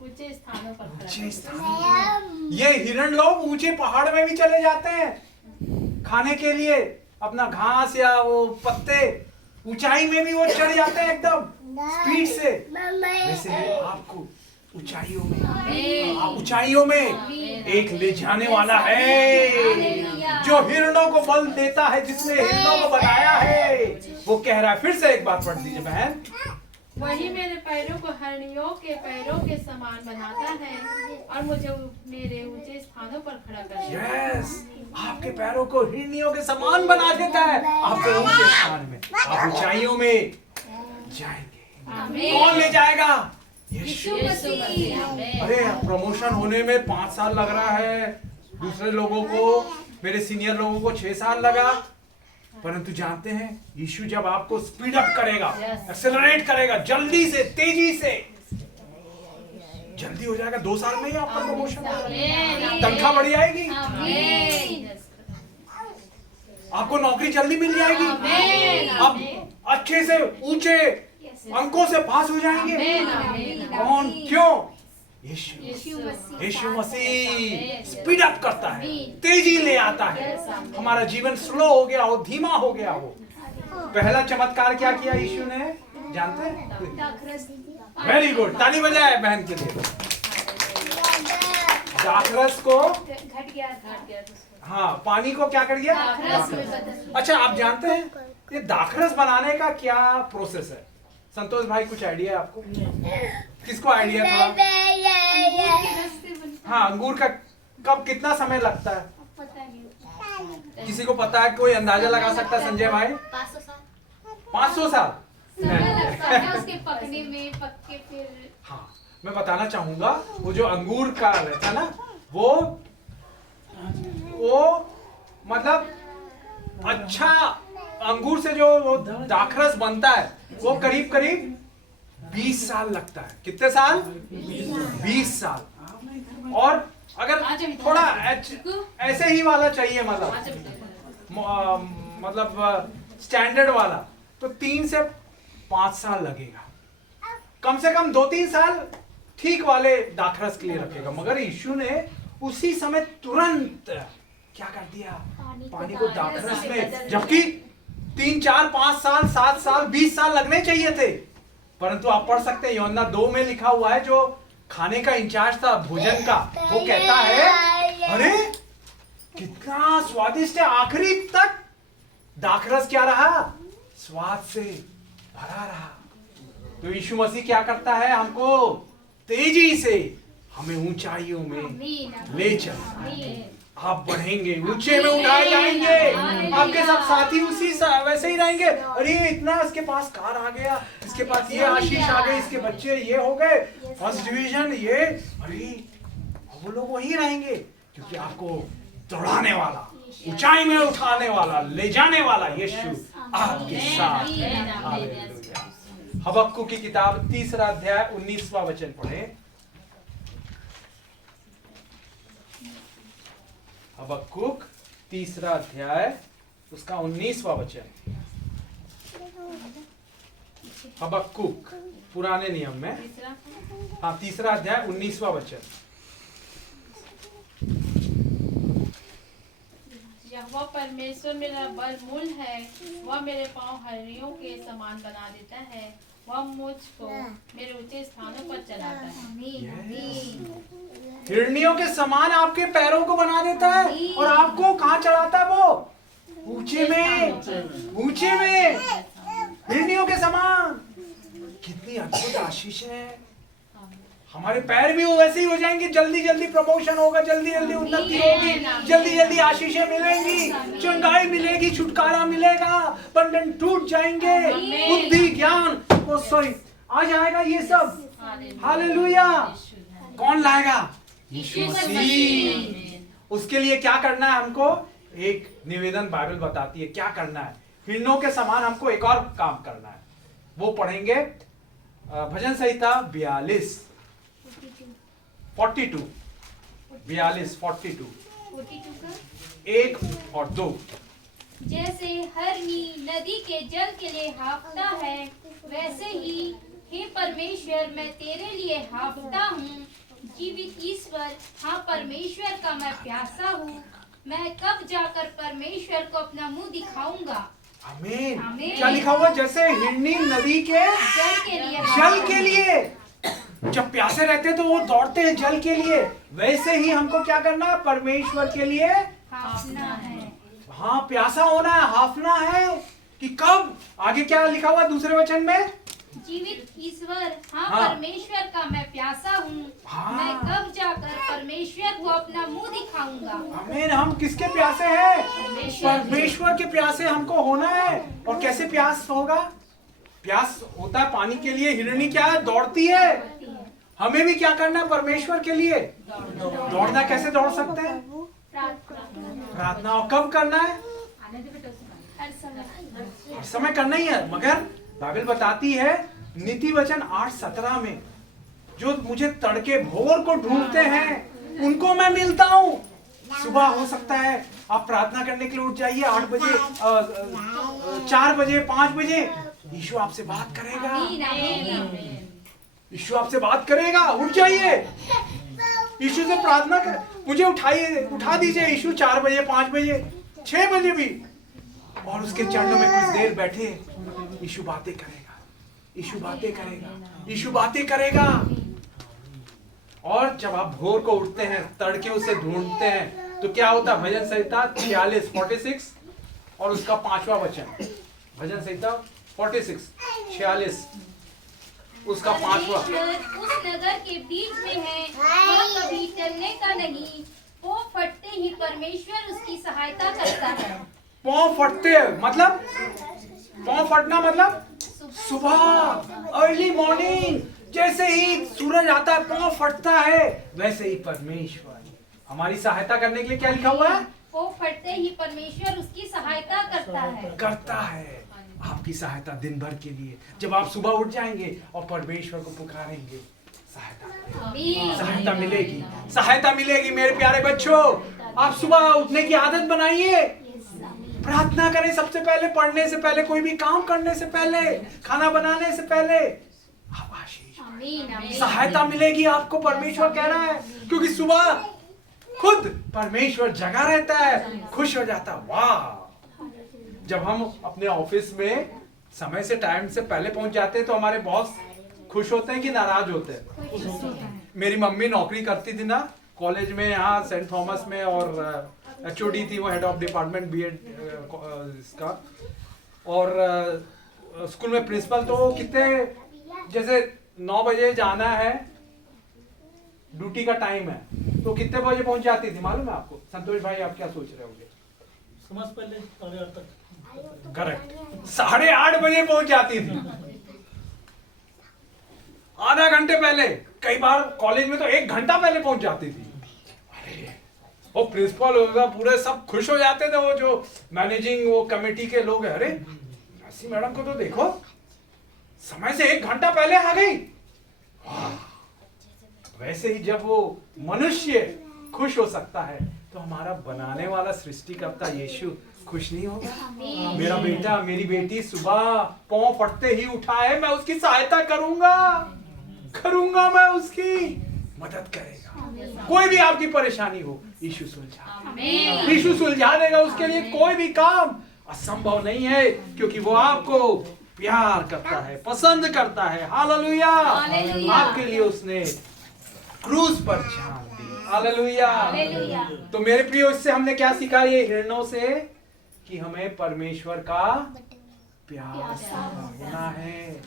ऊंचे स्थानों पर खड़ा ऊंचे स्थान। ये हिरण लोग ऊंचे पहाड़ में भी चले जाते हैं खाने के लिए, अपना घास या वो पत्ते, ऊंचाई में भी वो चढ़ जाते हैं एकदम स्पीड से। वैसे आपको ऊंचाइयों में एक ले जाने वाला है जो हिरणों को बल देता है, जिसने हिरणों को बनाया है। वो कह रहा है, फिर से एक बात पढ़ दीजिए बहन। वही मेरे पैरों को हरणियों के पैरों के समान बनाता है और मुझे मेरे ऊंचे स्थानों पर खड़ा करता है। यस, आपके पैरों को हिरणियों के समान बना देता है। आपके ऊंचे स्थान में, आप ऊंचाइयों में जाएंगे। कौन ले जाएगा? यीशु मसीह। अरे प्रमोशन होने में 5 साल लग रहा है, दूसरे लोगों को, मेरे सीनियर लोगों को 6 साल लगा, परंतु जानते हैं यीशु जब आपको स्पीड अप करेगा, एक्सेलरेट करेगा, जल्दी से, तेजी से, जल्दी हो जाएगा। 2 साल में ही आपका प्रमोशन होगा, तनख्वाह बढ़ जाएगी, आपको नौकरी जल्दी मिल जाएगी, आप अच्छे से ऊंचे अंकों से पास हो जाएंगे। कौन? क्यों? यीशु मसीह स्पीड अप करता है, तेजी ले आता है। हमारा जीवन स्लो हो गया हो, धीमा हो गया हो। पहला चमत्कार क्या किया यीशु ने, जानते हैं? वेरी गुड, ताली बजाए बहन के लिए। दाखरस को घट गया। हाँ, पानी को क्या कर दिया? अच्छा, आप जानते हैं ये दाखरस बनाने का क्या प्रोसेस है? संतोष भाई, कुछ आइडिया है आपको? किसको आइडिया था? हाँ, अंगूर का कब कितना समय लगता है? किसी को पता है? कोई अंदाजा लगा सकता है? संजय भाई? 500 साल समय लगता है उसके पकने में, पक के फिर। हाँ, मैं बताना चाहूंगा, वो जो अंगूर का रहता ना, वो मतलब अच्छा अंगूर से जो वो दाखरस बनता है, वो करीब करीब 20 साल लगता है। कितने साल? 20 साल। और अगर थोड़ा ऐसे ही वाला चाहिए, मतलब स्टैंडर्ड वाला, तो 3 से 5 साल लगेगा। कम से कम 2-3 साल ठीक वाले दाखरस के लिए रखेगा। मगर यीशु ने उसी समय तुरंत क्या कर दिया? पानी को दाखरस में, जबकि 3, 4, 5 साल, 7 साल, 20 साल लगने चाहिए थे। परंतु आप पढ़ सकते हैं, यूहन्ना 2 में लिखा हुआ है, जो खाने का इंचार्ज था भोजन का, वो कहता है, अरे कितना स्वादिष्ट है। आखिरी तक दाखरस क्या रहा? स्वाद से भरा रहा। तो यीशु मसीह क्या करता है? हमको तेजी से, हमें ऊंचाइयों में ले चलता। आप बढ़ेंगे, ऊंचे में उठाए जाएंगे। आपके सब साथी उसी वैसे ही रहेंगे। अरे इतना इसके पास कार आ गया, इसके पास ये आशीष आ गई, इसके बच्चे ये हो गए, फर्स्ट डिवीजन ये, अरे वो लोग वही रहेंगे, क्योंकि आपको दौड़ाने वाला, ऊंचाई में उठाने वाला, ले जाने वाला यीशु आपके साथ। हबक्कुक की किताब 3 अध्याय 19वां वचन पढ़े। हबक्कुक 3 अध्याय उसका 19वां वचन। हबक्कुक पुराने नियम में, हाँ, 3 अध्याय 19वां वचन। यहोवा परमेश्वर मेरा बलमूल है, वह मेरे पांव हरियों के समान बना देता है, वह मुझको मेरे ऊंचे स्थानों पर चलाता है। हिरनियों के समान आपके पैरों को बना देता है, और आपको कहाँ चढ़ाता है? वो ऊंचे में, ऊंचे में, हिरनियों के समान। कितनी अद्भुत आशीष है। हमारे पैर भी वैसे ही हो जाएंगे, जल्दी जल्दी प्रमोशन होगा, जल्दी जल्दी उन्नति होगी, जल्दी जल्दी आशीषें मिलेंगी, चंगाई मिलेगी, छुटकारा मिलेगा, बंधन टूट जाएंगे, बुद्धि ज्ञान सॉरी आ जाएगा, ये सब। हालेलुया। कौन लाएगा? यीशु मसीह। उसके लिए क्या करना है हमको? एक निवेदन बाइबल बताती है क्या करना है। हिरणों के समान हमको एक और काम करना है, वो पढ़ेंगे भजन संहिता 42 42। 42 का 1 और 2। जैसे हरनी नदी के जल के लिए हाँफता है, वैसे ही हे परमेश्वर मैं तेरे लिए हाँफता हूँ। जीवित ईश्वर, हाँ परमेश्वर का मैं प्यासा हूँ। मैं कब जाकर परमेश्वर को अपना मुंह दिखाऊंगा। आमीन। आमीन। क्या लिखा हुआ? जैसे हिरनी नदी के जल के लिए, जब प्यासे रहते हैं तो वो दौड़ते हैं जल के लिए, वैसे ही हमको क्या करना है? परमेश्वर के लिए हाँफना है। हाँ, प्यासा होना है, हाफना है। कि कब? आगे क्या लिखा हुआ दूसरे वचन में? जीवित ईश्वर, हाँ हाँ। परमेश्वर का मैं प्यासा हूँ। हाँ। मैं कब जाकर परमेश्वर को अपना मुंह दिखाऊंगा। आमीन। हम किसके प्यासे हैं? परमेश्वर के प्यासे हमको होना है। और कैसे प्यास होगा? प्यास होता है पानी के लिए। हिरनी क्या है? दौड़ती है। हमें भी क्या करना है? परमेश्वर के लिए दौड़ना। कैसे दौड़ सकते हैं? प्रार्थना। और कब करना है? हर समय करना ही है। मगर बाइबल बताती है नीति वचन 8:17 में, जो मुझे तड़के भोर को ढूंढते हैं उनको मैं मिलता हूँ। सुबह हो सकता है आप प्रार्थना करने के लिए उठ जाइए 8 बजे, 4 बजे, 5 बजे। यीशु आपसे बात करेगा। यीशु आपसे बात करेगा। उठ जाइए, यीशु से प्रार्थना कर। मुझे उठा दीजिए यीशु 4 बजे, 5 बजे, 6 बजे भी, और उसके चरणों में कुछ देर बैठे। यीशु बातें करेगा, यीशु बातें करेगा, यीशु बातें करेगा। और जब आप भोर को उठते हैं, तड़के उसे ढूंढते हैं, तो क्या होता है? भजन संहिता 46 और उसका 5वां वचन। भजन संहिता 46 उसका 5वां। उस नगर के बीच में है, वह कभी टलने का नहीं। वो फटते ही परमेश्वर उसकी सहायता करता है। पाँव फटते हैं मतलब, पाँव फटना मतलब सुबह, अर्ली मॉर्निंग। जैसे ही सूरज आता है पाँव फटता है। वैसे ही परमेश्वर हमारी सहायता करने के लिए क्या लिखा हुआ है? वो फटते ही परमेश्वर उसकी सहायता करता है। आपकी सहायता दिन भर के लिए। जब आप सुबह उठ जाएंगे और परमेश्वर को पुकारेंगे, सहायता मिलेगी, सहायता मिलेगी। मेरे प्यारे बच्चों, आप सुबह उठने की आदत बनाइए। प्रार्थना करें सबसे पहले, पढ़ने से पहले, कोई भी काम करने से पहले, खाना बनाने से पहले। सहायता मिलेगी आपको, परमेश्वर कह रहा है। क्योंकि सुबह खुद परमेश्वर जगा रहता है, खुश हो जाता है। वाह! जब हम अपने ऑफिस में समय से, टाइम से पहले पहुंच जाते हैं तो हमारे बॉस खुश होते हैं कि नाराज होते हैं? मेरी मम्मी नौकरी करती थी ना कॉलेज में, यहाँ सेंट थॉमस में, और HOD थी वो, हेड ऑफ डिपार्टमेंट BEd इसका। और स्कूल में प्रिंसिपल तो कितने, जैसे 9 बजे जाना है, ड्यूटी का टाइम है, तो कितने बजे पहुंच जाती थी मालूम है आपको? संतोष भाई, आप क्या सोच रहे होंगे? समझ पहले 8:30 तक। करेक्ट, 8:30 बजे पहुंच जाती थी। आधा घंटे पहले, कई बार कॉलेज में तो 1 घंटा पहले पहुंच जाती थी। अरे वो प्रिंसिपल होगा, पूरे सब खुश हो जाते थे। वो जो मैनेजिंग वो कमेटी के लोग हैं, अरे ऐसी मैडम को तो देखो, समय से 1 घंटा पहले आ गई। वैसे ही जब वो मनुष्य खुश हो सकता है, तो हमारा बनाने वाला सृष्टिकर्ता यीशु खुश नहीं होगा? मेरा बेटा, मेरी बेटी सुबह पांव फटते ही उठा है, मैं उसकी सहायता करूंगा, मैं उसकी मदद करेगा। कोई भी आपकी परेशानी हो, यीशु सुलझा देगा। उसके लिए कोई भी काम असंभव नहीं है, क्योंकि वो आपको प्यार करता है, पसंद करता है। हालेलुया! आपके लिए उसने क्रूस पर जान दी। हालेलुया! तो मेरे प्रियो, इससे हमने क्या सीखा ये हिरणों से? कि हमें परमेश्वर का प्यासा होना है,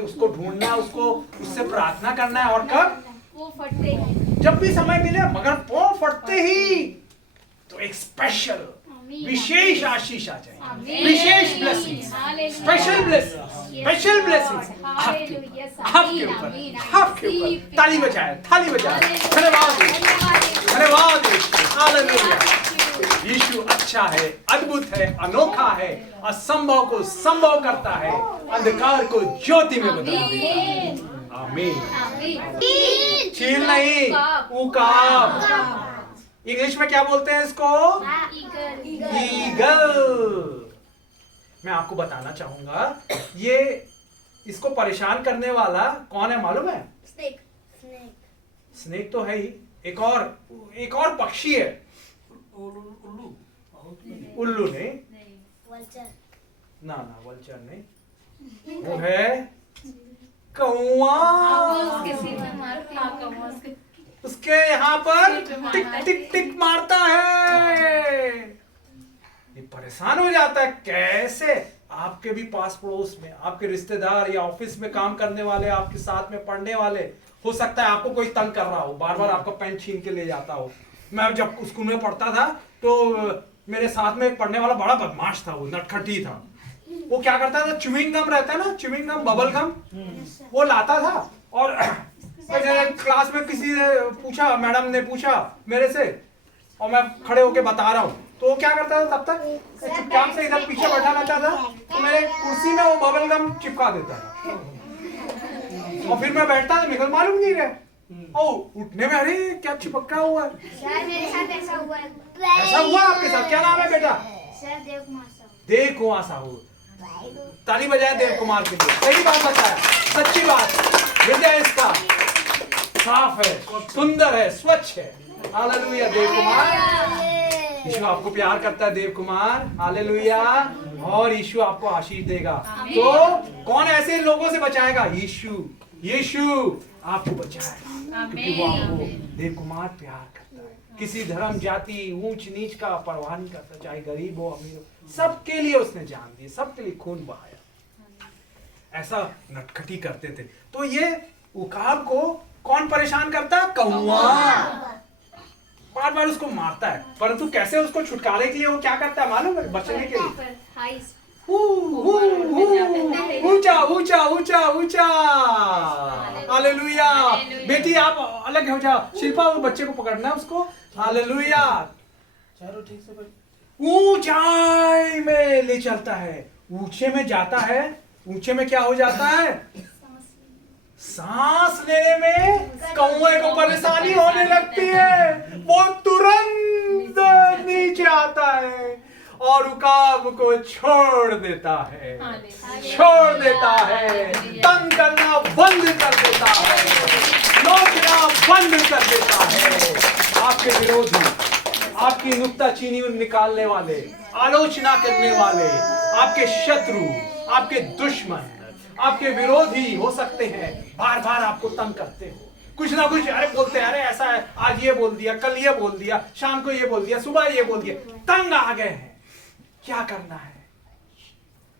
उसको ढूंढना, उससे प्रार्थना करना है। और कब? वो फटते ही, जब भी समय मिले। मगर पांव फटते ही तो एक स्पेशल, विशेष आशीष आ जाए, विशेष ब्लेसिंग्स, स्पेशल ब्लेसिंग्स आपके ऊपर। ताली बजाए, धन्यवाद। हालेलुया! यीशु अच्छा है, अद्भुत है, अनोखा है, असंभव को संभव करता है, अंधकार को ज्योति में बदल देता है। आमीन। चील नहीं, उकाब। इंग्लिश में क्या बोलते हैं इसको? ईगल। मैं आपको बताना चाहूंगा, ये इसको परेशान करने वाला कौन है मालूम है? स्नेक। स्नेक तो है ही, एक और पक्षी है। उल्लू। उल्लू नहीं, वल्चर। ना वल्चर नहीं, वो है कौवा। उसके यहाँ पर टिक टिक टिक मारता है। ये परेशान हो जाता है, कैसे आपके भी पास पड़ोस में आपके रिश्तेदार या ऑफिस में काम करने वाले, आपके साथ में पढ़ने वाले, हो सकता है आपको कोई तंग कर रहा हो, बार बार आपका पेन छीन के ले जाता हो। मैं जब स्कूल में पढ़ता था तो मेरे साथ में एक पढ़ने वाला बड़ा बदमाश था, वो नटखटी था। वो क्या करता था, च्युइंग गम रहता है ना, च्युइंग गम, बबल गम, वो लाता था। और क्लास में किसी ने पूछा, मैडम ने पूछा मेरे से, और मैं खड़े होके बता रहा हूँ, तो वो क्या करता था, तब तक चुपचाप से इधर पीछे बैठा रहता था, तो मेरे कुर्सी में वो बबल गम चिपका देता था। और फिर मैं बैठता था, मेरे को मालूम नहीं रहे, ओ उठने में अरे क्या चिपका हुआ है। मेरे साथ ऐसा हुआ है। ऐसा हुआ आपके साथ? क्या नाम है बेटा? सर देव कुमार साहू। देव कुमार साहू। ताली बजाए देव कुमार के लिए। सही बात बताया, सच्ची बात। हृदय इसका साफ है, सुंदर है, स्वच्छ है। हालेलुया देव कुमार। यीशु आपको प्यार करता है देव कुमार। हालेलुया। और यीशु आपको आशीष देगा। तो कौन ऐसे लोगों से बचाएगा? यीशु। यीशु आपको बचाएगा, क्योंकि वो आपको देव कुमार प्यार करता है। किसी धर्म, जाति, ऊंच नीच का परवाह नहीं करता, चाहे गरीब हो अमीर हो, सबके लिए उसने जान दी, सबके लिए खून बहाया। ऐसा नटखटी करते थे। तो ये उकाब को कौन परेशान करता है? कौवा। बार बार उसको मारता है, परंतु कैसे उसको छुटकारे के लिए वो क्या करता है मालूम है? बचने के लिए ऊंचा ऊंचा ऊंचा ऊंचा। हालेलुया। बेटी आप अलग हो जाओ, शिल्पा वो बच्चे को पकड़ना है उसको। हालेलुया। चारों ठीक से बैठ। ऊंचाई में ले चलता है, ऊंचे में जाता है। ऊंचे में क्या हो जाता है? सांस लेने में कौवे को परेशानी होने लगती है, वो तुरंत नीचे आता है और उकाब को छोड़ देता है, छोड़ देता है, तंग करना बंद कर देता है, नोचना बंद कर देता है। आपके विरोधी, आपकी नुक्ताचीनी निकालने वाले, आलोचना करने वाले, आपके शत्रु, आपके दुश्मन, आपके विरोधी हो सकते हैं, बार बार आपको तंग करते हो, कुछ ना कुछ अरे बोलते हैं, अरे ऐसा है, आज ये बोल दिया, कल ये बोल दिया, शाम को ये बोल दिया, सुबह ये बोल दिया, तंग आ गए हैं। क्या करना है?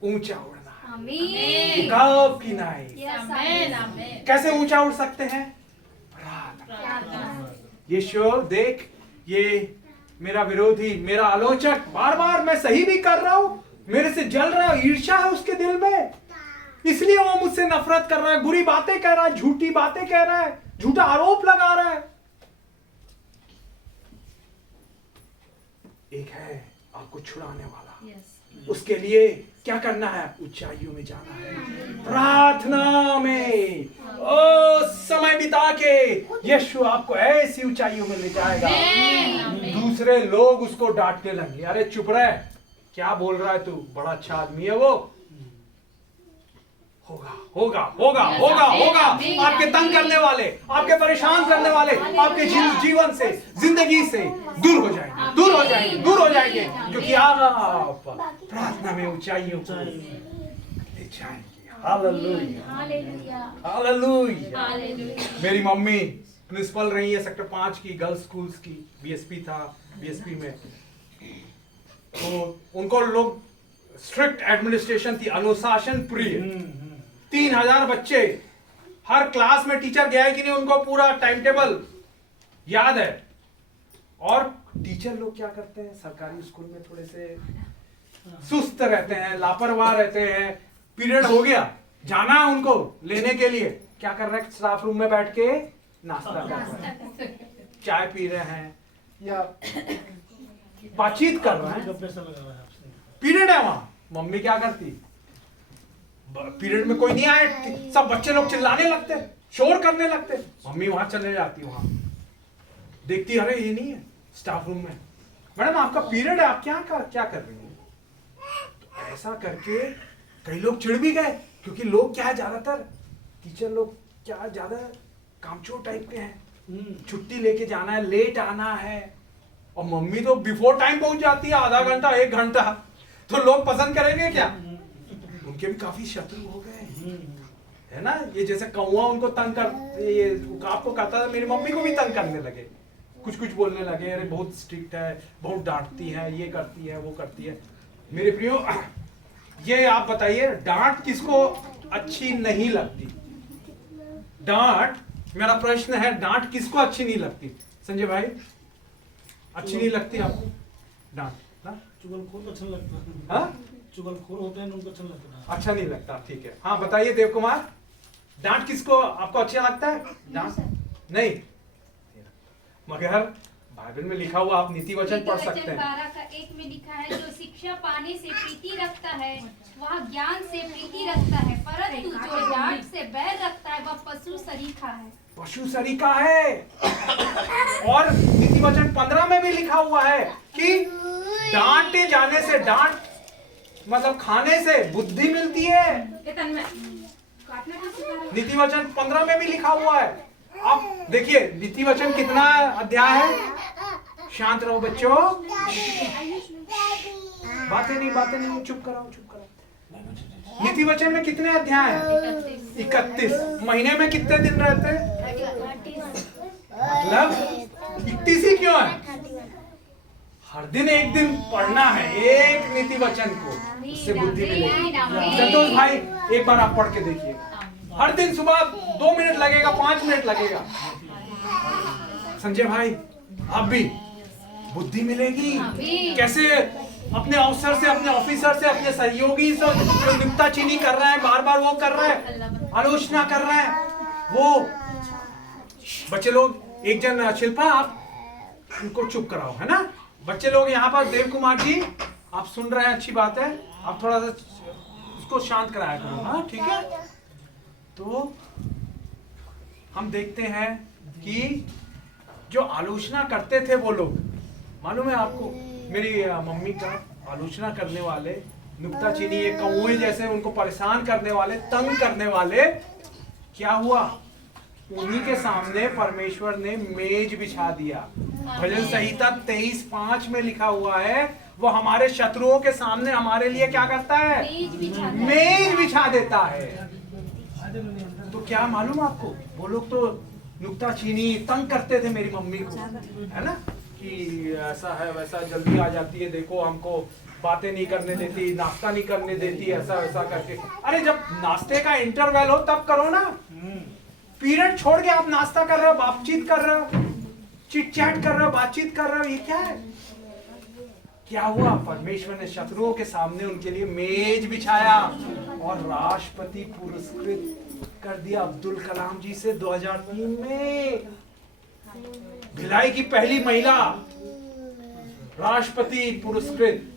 ऊंचा उड़ना है, उकाब की नाई। कैसे ऊंचा उड़ सकते हैं? यीशु देख, ये मेरा विरोधी, मेरा आलोचक, बार बार मैं सही भी कर रहा हूं, मेरे से जल रहा है, ईर्ष्या है उसके दिल में, इसलिए वो मुझसे नफरत कर रहा है, बुरी बातें कह रहा है, झूठी बातें कह रहा है, झूठा आरोप लगा रहा है। एक है आपको छुड़ाने वाला। उसके लिए क्या करना है? ऊंचाइयों में जाना है, प्रार्थना में ओ समय बिता के यीशु आपको ऐसी ऊंचाइयों में ले जाएगा। दूसरे लोग उसको डांटने लगे, अरे चुप रहे, क्या बोल रहा है तू, बड़ा अच्छा आदमी है वो। होगा होगा होगा होगा होगा। आपके तंग करने वाले, आपके परेशान करने वाले, आपके जीवन से, जिंदगी से दूर हो जाएंगे, दूर हो जाएंगे, दूर हो जाएंगे, क्योंकि आप प्रार्थना में ऊंचाइयों को ले जाएंगे। Hallelujah, hallelujah. मेरी मम्मी प्रिंसिपल रही है सेक्टर 5 की गर्ल्स स्कूल्स की, बीएसपी था, बीएसपी में, तो उनको लोग स्ट्रिक्ट एडमिनिस्ट्रेशन थी, अनुशासन प्रिय। 3000 बच्चे, हर क्लास में टीचर गया है कि नहीं उनको पूरा टाइम टेबल याद है। और टीचर लोग क्या करते हैं सरकारी स्कूल में, थोड़े से सुस्त रहते हैं, लापरवाह रहते हैं। पीरियड हो गया, जाना है उनको लेने के लिए, क्या कर रहे हैं? स्टाफ रूम में बैठ के नाश्ता कर रहे हैं, चाय पी रहे हैं या बातचीत कर रहे हैं। पीरियड है वहां, मम्मी क्या करती, पीरियड में कोई नहीं आए, सब बच्चे लोग चिल्लाने लगते, शोर करने लगते, मम्मी वहां चले जाती, वहां देखती, अरे ये नहीं है, स्टाफ रूम में, मैडम आपका पीरियड है, आप क्या कर रही हैं? तो ऐसा करके कई लोग चिढ़ भी गए, क्योंकि लोग क्या है, ज्यादातर टीचर लोग क्या ज्यादा कामचोर टाइप के हैं, छुट्टी लेके जाना है, लेट आना है, और मम्मी तो बिफोर टाइम पहुंच जाती है, आधा घंटा 1 घंटा, तो लोग पसंद करेंगे क्या? उनके भी काफी शत्रु हो गए, है ना। ये जैसे कौवा उनको तंग कर, ये आपको कहता था, मेरी मम्मी को भी तंग करने लगे, कुछ बोलने लगे, अरे बहुत स्ट्रिक्ट है, बहुत डांटती है, ये करती है, वो करती है। मेरे प्रियो, ये आप बताइए, डांट किसको अच्छी नहीं लगती? डांट, मेरा प्रश्न है, डांट किसको अच्छी नहीं लगती? संजय भाई, अच्छी नहीं लगती आपको डांट? चुगलखोर अच्छा लगता है। हाँ, चुगलखोर होते हैं उनको अच्छा लगता है। अच्छा नहीं लगता, ठीक है। हाँ बताइए देव कुमार, डांट किसको आपको अच्छा लगता है? डांट नहीं, मगर बाइबल में लिखा हुआ, आप नीति वचन पढ़ सकते हैं। 12:1 में लिखा है, जो शिक्षा पाने से प्रीति रखता है वह ज्ञान से प्रीति रखता है, परंतु जो डांट से बैर रखता है वह पशु सरीखा है। पशु सरीखा है। और नीति वचन 15 में भी लिखा हुआ है कि डांटे जाने से, डांट मतलब खाने से बुद्धि मिलती है। नीति वचन 15 में भी लिखा हुआ है। आप देखिए नीति वचन कितना अध्याय है? शांत रहो बच्चों, बातें नहीं, चुप कराओ। नीति वचन में कितने अध्याय हैं? 31। महीने में कितने दिन रहते हैं? मतलब 31 ही क्यों है? हर दिन एक दिन पढ़ना है, एक नीति वचन को, इससे बुद्धि मिलेगी। संतोष भाई, एक बार आप पढ़ के देखिए, हर दिन सुबह 2 मिनट लगेगा, 5 मिनट लगेगा। संजय भाई, आप भी बुद्धि मिलेगी। कैसे अपने अफसर से, अपने ऑफिसर से, अपने सहयोगी से जो नुक्ताचीनी कर रहा है, बार बार वो कर रहा है, आलोचना कर रहा है, वो बच्चे लोग, एक जन शिल्पा, आप उनको चुप कराओ, है ना। बच्चे लोग यहाँ पर, देव कुमार जी आप सुन रहे हैं, अच्छी बात है, आप थोड़ा सा उसको शांत कराया करो, हाँ ठीक है। तो हम देखते हैं कि जो आलोचना करते थे वो लोग, मालूम है आपको, मेरी मम्मी का आलोचना करने वाले, नुक्ताचीनी, ये कौवे जैसे उनको परेशान करने वाले, तंग करने वाले, क्या हुआ? उन्हीं के सामने परमेश्वर ने मेज बिछा दिया। भजन संहिता 23:5 में लिखा हुआ है, वो हमारे शत्रुओं के सामने हमारे लिए क्या करता है? मेज बिछा देता है। तो क्या मालूम आपको, वो लोग तो नुक्ताचीनी, तंग करते थे मेरी मम्मी को, है ना, कि ऐसा है वैसा, जल्दी आ जाती है, देखो हमको बातें नहीं करने देती, नाश्ता नहीं करने देती, ऐसा वैसा करके। अरे जब नाश्ते का इंटरवल हो तब करो ना, पीरियड छोड़ के आप नाश्ता कर रहे हो, बातचीत कर रहे हो, चिट चैट कर रहे हो, बातचीत कर रहे हो, ये क्या है? क्या हुआ? परमेश्वर ने शत्रुओं के सामने उनके लिए मेज बिछाया और राष्ट्रपति पुरस्कृत कर दिया अब्दुल कलाम जी से 2003 में। भिलाई की पहली महिला राष्ट्रपति पुरस्कृत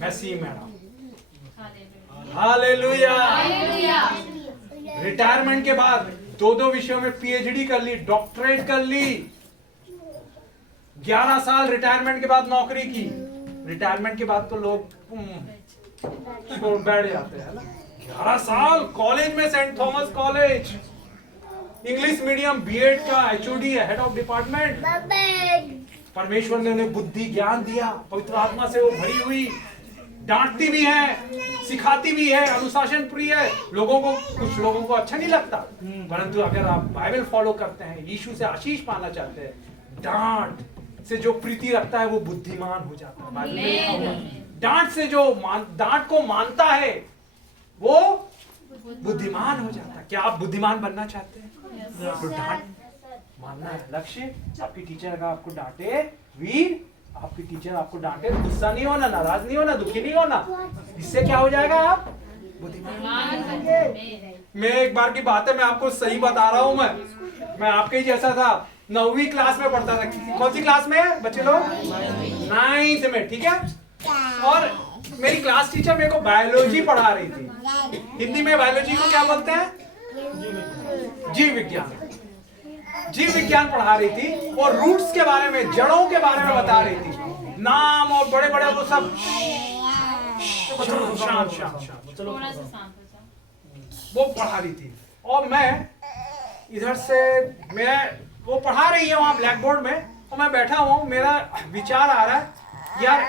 मैसी मैडम। हालेलुया। रिटायरमेंट के बाद 2 विषयों में पीएचडी कर ली, डॉक्टरेट कर ली, 11 साल रिटायरमेंट के बाद नौकरी की। रिटायरमेंट के बाद तो लोग छोड़ बैठ जाते हैं ना। 11 साल कॉलेज में, Saint Thomas college, English medium, BEd का एचओडी है, हेड ऑफ डिपार्टमेंट। परमेश्वर ने उन्हें बुद्धि ज्ञान दिया, पवित्र आत्मा से वो भरी हुई, डांटती भी है, सिखाती भी है, अनुशासन प्रिय है। लोगों को, कुछ लोगों को अच्छा नहीं लगता, परंतु अगर आप बाइबल फॉलो करते हैं, यीशु से आशीष पाना चाहते हैं, डांट से जो प्रीति रखता है वो बुद्धिमान हो जाता है। बाइबल में लिखा हुआ है, डांट से जो डांट को मानता है वो बुद्धिमान हो जाता है। क्या आप बुद्धिमान बनना चाहते हैं? तो डांट मानना है लक्ष्य। आपकी टीचर अगर आपको डांटे, वीर, आपकी टीचर आपको डांटे, गुस्सा नहीं होना, नाराज नहीं होना, दुखी नहीं होना। इससे क्या हो जाएगा? आप बुद्धिमान बनेंगे। मैं एक बार की बात है, मैं आपको सही बता रहा हूं। मैं आपके ही जैसा था, 9वीं क्लास में पढ़ता था। कौन सी क्लास में है बच्चे लोग? 9th में, ठीक है। और मेरी क्लास टीचर मेरे को बायोलॉजी पढ़ा रही थी। हिंदी में बायोलॉजी को क्या बोलते हैं? जीव विज्ञान। जीव विज्ञान पढ़ा रही थी और रूट्स के बारे में, जड़ों के बारे में बता रही थी, नाम और बड़े बड़े वो सब। शांत शांत शांत थोड़ा सा शांत हो जाओ। वो पढ़ा रही थी और मैं इधर से, मैं वो पढ़ा रही है वहां ब्लैक बोर्ड में और मैं बैठा हुआ हूँ। मेरा विचार आ रहा है यार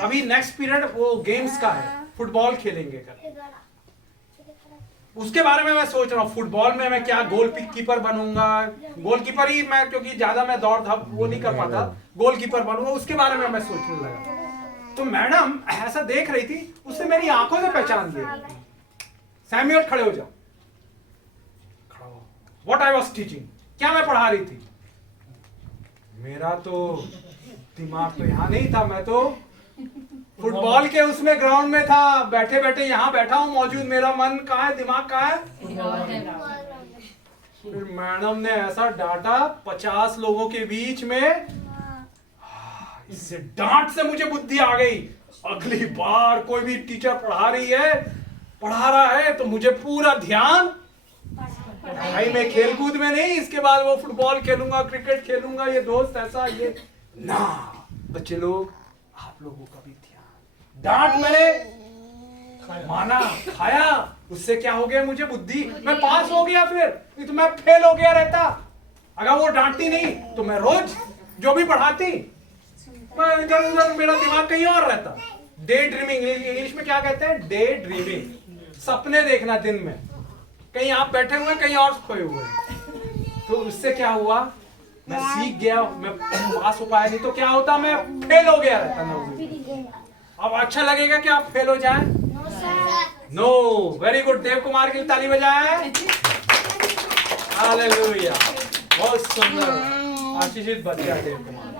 अभी नेक्स्ट पीरियड वो गेम्स का है, फुटबॉल खेलेंगे कर, उसके बारे में मैं सोच रहा हूँ। फुटबॉल में मैं क्या गोलकीपर बनूंगा, गोलकीपर ही मैं, क्योंकि ज्यादा मैं दौड़ धाप वो नहीं कर पाता, गोलकीपर बनूंगा, उसके बारे में मैं सोचने लगा। तो मैडम ऐसा देख रही थी, उसने मेरी आंखों से पहचान लिया। सैमुअल खड़े हो जाओ। व्हाट आई वाज टीचिंग, क्या मैं पढ़ा रही थी। मेरा तो दिमाग तो यहाँ नहीं था, मैं तो फुटबॉल के उसमें ग्राउंड में था, बैठे बैठे यहाँ बैठा हूँ मौजूद। मेरा मन कहाँ है, दिमाग कहाँ है। फिर मैडम ने ऐसा डांटा 50 लोगों के बीच में, इससे डांट से मुझे बुद्धि आ गई। अगली बार कोई भी टीचर पढ़ा रहा है तो मुझे पूरा ध्यान पढ़ाई में, खेलकूद में नहीं। इसके बाद वो फुटबॉल खेलूंगा, क्रिकेट खेलूंगा, ये दोस्त ऐसा ये ना। बच्चे लोग, आप लोगों का भी ध्यान, डांट मैंने माना, खाया, उससे क्या हो गया, मुझे बुद्धि, मैं पास हो गया। फिर नहीं तो मैं फेल हो गया रहता। अगर वो डांटती नहीं तो मैं रोज जो भी पढ़ाती, मैं इधर उधर, मेरा दिमाग कहीं और रहता। डे ड्रीमिंग, इंग्लिश में क्या कहते हैं, डे ड्रीमिंग, सपने देखना दिन में, कहीं आप बैठे हुए कहीं और सोए हुए। तो उससे क्या हुआ, मैं सीख गया, मैं पास हो पाया। नहीं तो क्या होता, मैं फेल हो गया रहता ना। अब अच्छा लगेगा कि आप फेल हो जाएं? No. Very good, Dev Kumar की ताली बजाएं। हालेलुया, बहुत सुंदर आशीषित बच्चा देव कुमार।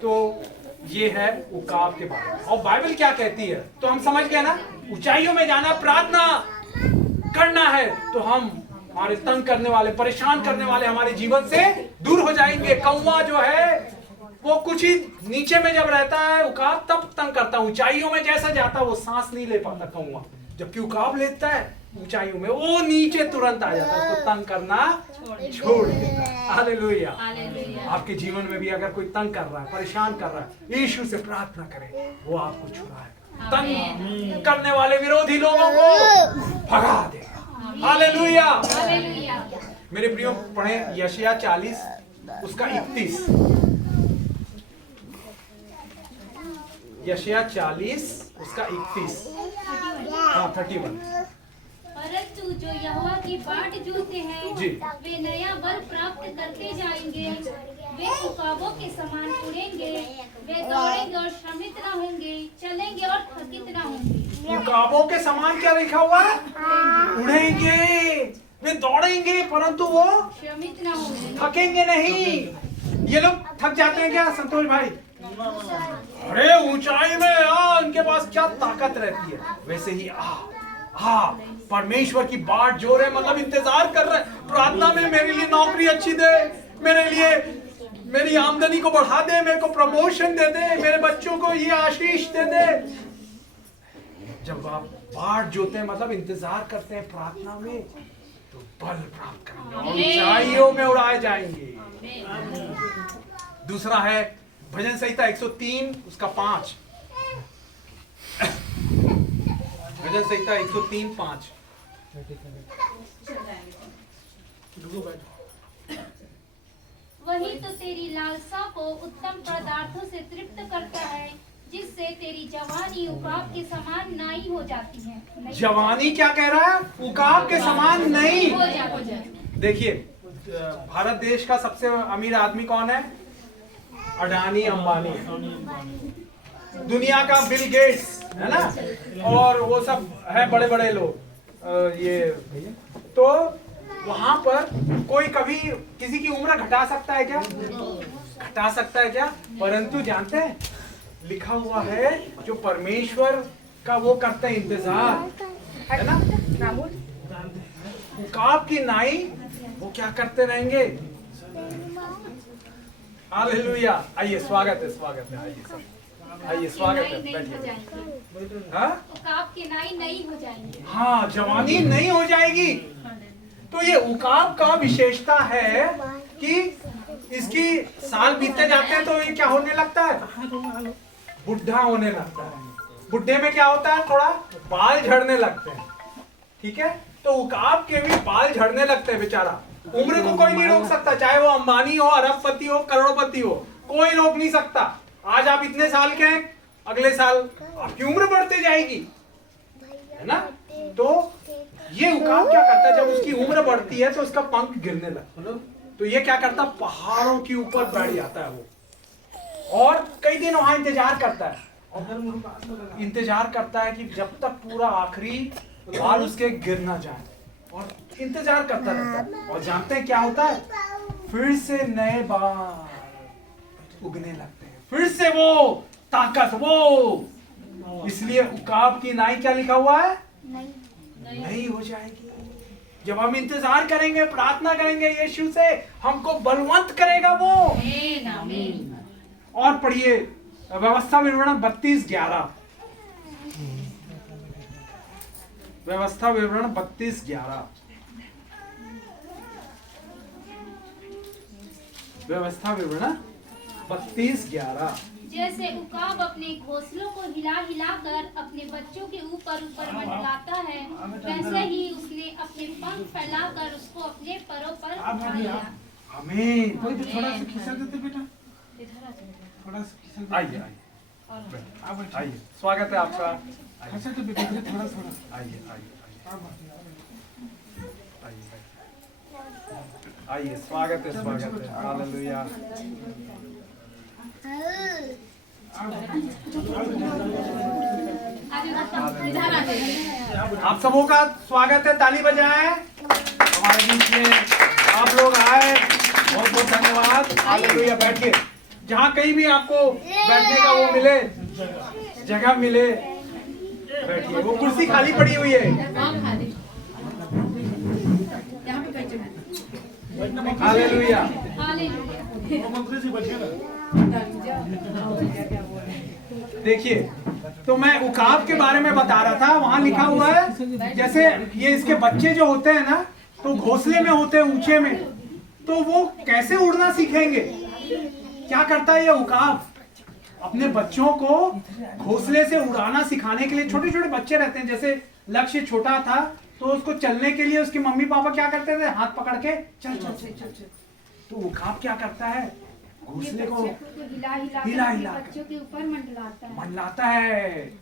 तो ये है उकाब के बारे में। और बाइबल क्या कहती है, तो हम समझ गए ना। ऊंचाइयों में जाना, प्रार्थना करना है तो हम, हमारे तंग करने वाले, परेशान करने वाले हमारे जीवन से दूर हो जाएंगे। कौवा जो है वो कुछ ही नीचे में जब रहता है, उकाब तब तंग करता है। ऊंचाइयों में जैसा जाता वो सांस नहीं ले पाता कौवा, जबकि उकाब लेता है ऊंचाइयों में, वो नीचे तुरंत आ जाता है, उसको तंग करना छोड़ देता है। हालेलुया। आपके जीवन में भी अगर कोई तंग कर रहा है, परेशान कर रहा है, यीशु से प्रार्थना करें, वो आपको छुड़ाएगा। तंग करने वाले विरोधी लोगों को भगा देगा। हालेलुया। मेरे प्रियो, पढ़े यशायाह 40 उसका 31। यशायाह 40 उसका 31, हाँ 31। परंतु जो यहोवा की बाट जोते हैं जी। वे नया बल प्राप्त करते जाएंगे। वे उकाबों के समान उड़ेंगे, वे दौड़ेंगे और श्रमित न होंगे, चलेंगे और थकित न होंगे। उकाबों के समान क्या लिखा हुआ है, उड़ेंगे, वे दौड़ेंगे परंतु वो श्रमित न होंगे, थकेंगे नहीं। ये लोग थक जाते हैं क्या संतोष भाई? अरे ऊंचाई में उनके पास क्या ताकत रहती है। वैसे ही परमेश्वर की बाट जो रहे, मतलब इंतजार कर रहे, प्रार्थना में मेरे लिए नौकरी अच्छी दे, मेरे लिए मेरी आमदनी को बढ़ा दे, मेरे को प्रमोशन दे दे, मेरे बच्चों को ये आशीष दे दे। जब आप बाट जोते हैं, मतलब इंतजार करते हैं प्रार्थना में, तो बल प्राप्त करेंगे, ऊंचाइयों में उड़ाए जाएंगे। दूसरा है भजन संहिता 103 उसका 5। भजन संहिता 103:5। वही तो तेरी लालसा को उत्तम पदार्थों से तृप्त करता है, जिससे तेरी जवानी उकाब के समान नई हो जाती है। जवानी क्या कह रहा है, उकाब के समान नहीं हो जाती है। देखिए, भारत देश का सबसे अमीर आदमी कौन है? अडानी अंबानी। दुनिया का बिल गेट्स है ना, और वो सब है बड़े बड़े लोग। ये तो वहां पर कोई कभी किसी की उम्र घटा सकता है क्या? घटा सकता है क्या? परंतु जानते हैं, लिखा हुआ है जो परमेश्वर का वो करते हैं इंतजार, है ना, उकाब की नाई वो क्या करते रहेंगे। हालेलुया। आइए, स्वागत है, आइए स्वागत है, बैठिए। हाँ, उकाब की नाई नई हो जाएंगे। हाँ, जवानी नहीं हो जाएगी। तो ये उकाब का विशेषता है कि इसकी साल बीतते जाते हैं तो ये क्या होने लगता है, बुढ़ा होने लगता है। बुढ़े में क्या होता है, थोड़ा बाल झड़ने लगते हैं, ठीक है। तो उकाब के भी बाल झड़ने लगते हैं बेचारा। उम्र को कोई नहीं रोक सकता, चाहे वो अंबानी हो, अरबपति हो, करोड़पति हो, कोई रोक नहीं सकता। आज आप इतने साल के हैं, अगले साल आपकी उम्र बढ़ते जाएगी, है ना। तो ये उकाब क्या करता है, जब उसकी उम्र बढ़ती है तो उसका पंख गिरने लगता है। तो ये क्या करता है, पहाड़ों के ऊपर बैठ जाता है वो, और कई दिन वहां इंतजार करता है, इंतजार करता है कि जब तक पूरा आखिरी बाल उसके गिर ना जाए, और इंतजार करता रहता है। और जानते हैं क्या होता है, फिर से नए बाल उगने लगते हैं, फिर से वो ताकत, वो इसलिए उकाब की नाई क्या लिखा हुआ है, नई हो जाएगी। जब हम इंतजार करेंगे, प्रार्थना करेंगे यीशु से, हमको बलवंत करेगा वो। और पढ़िए व्यवस्था विवरण 32:11, व्यवस्था विवरण 32:11, व्यवस्था विवरण 32:11। जैसे उकाब अपने घोंसलों को हिला हिला कर अपने बच्चों के ऊपर ऊपर मंडलाता है, वैसे ही उसने अपने पंख फैलाकर उसको अपने परों पर उठा लिया। आमीन। थोड़ा सा खिसा देते बेटा, थोड़ा सा खिसा दे। आइए आइए, स्वागत है आपका। खिसा तो बेटा थोड़ा थोड़ा। आइए आइए, स्वागत है, स्वागत है। हालेलुया। आप सबों का स्वागत है, ताली बजाएं। हमारे बीच में आप लोग आए, बहुत बहुत धन्यवाद। हालेलुया। बैठिए, जहाँ कहीं भी आपको बैठने का वो मिले, जगह मिले, बैठिए। वो कुर्सी खाली पड़ी हुई है। हालेलुया। मंत्री जी बैठिए ना। देखिए, तो मैं उकाब के बारे में बता रहा था। वहां लिखा हुआ है, जैसे ये इसके बच्चे जो होते हैं ना, तो घोंसले में होते हैं ऊंचे में, तो वो कैसे उड़ना सीखेंगे। क्या करता है ये उकाब, अपने बच्चों को घोंसले से उड़ाना सिखाने के लिए, छोटे छोटे बच्चे रहते हैं, जैसे लक्ष्य छोटा था तो उसको चलने के लिए उसके मम्मी पापा क्या करते थे, हाथ पकड़ के चल चल चल चल चल। तो उकाब क्या करता है, घोंसले को हिला हिला बच्चों के ऊपर मंडलाता है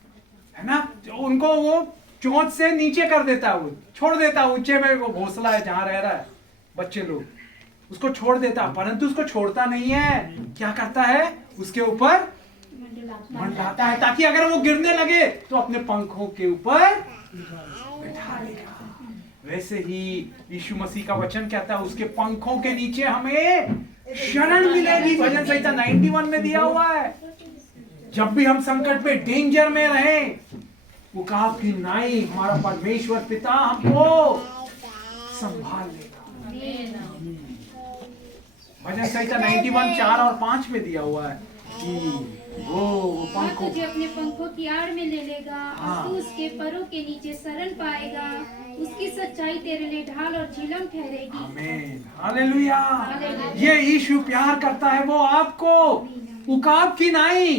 ना। उनको वो चोंच से नीचे कर देता है, वो छोड़ देता है। ऊंचे में वो घोंसला है जहां रह रहा है बच्चे लोग, उसको छोड़ देता, परंतु उसको छोड़ता नहीं है। क्या करता है, उसके ऊपर मंडलाता है, ताकि अगर वो गिरने लगे तो अपने पंखों के ऊपर बैठा लेगा। वैसे ही यीशु मसीह का वचन कहता है, उसके पंखों के नीचे हमें शरण मिलेगी। भजन संहिता 91 में दिया हुआ है। जब भी हम संकट में, डेंजर में रहें, उकाब की नाई हमारा परमेश्वर पिता हमको संभाल लेगा। भजन संहिता 91 4 और 5 में दिया हुआ है कि वो पंखों, तुझे अपने पंखों की आड़ में ले लेगा, हाँ। तू उसके परों के नीचे शरण पाएगा, उसकी सच्चाई तेरे लिए ढाल और झिलम ठहरेगी। आमीन। हालेलुया। ये यीशु प्यार करता है, वो आपको उकाब की नाई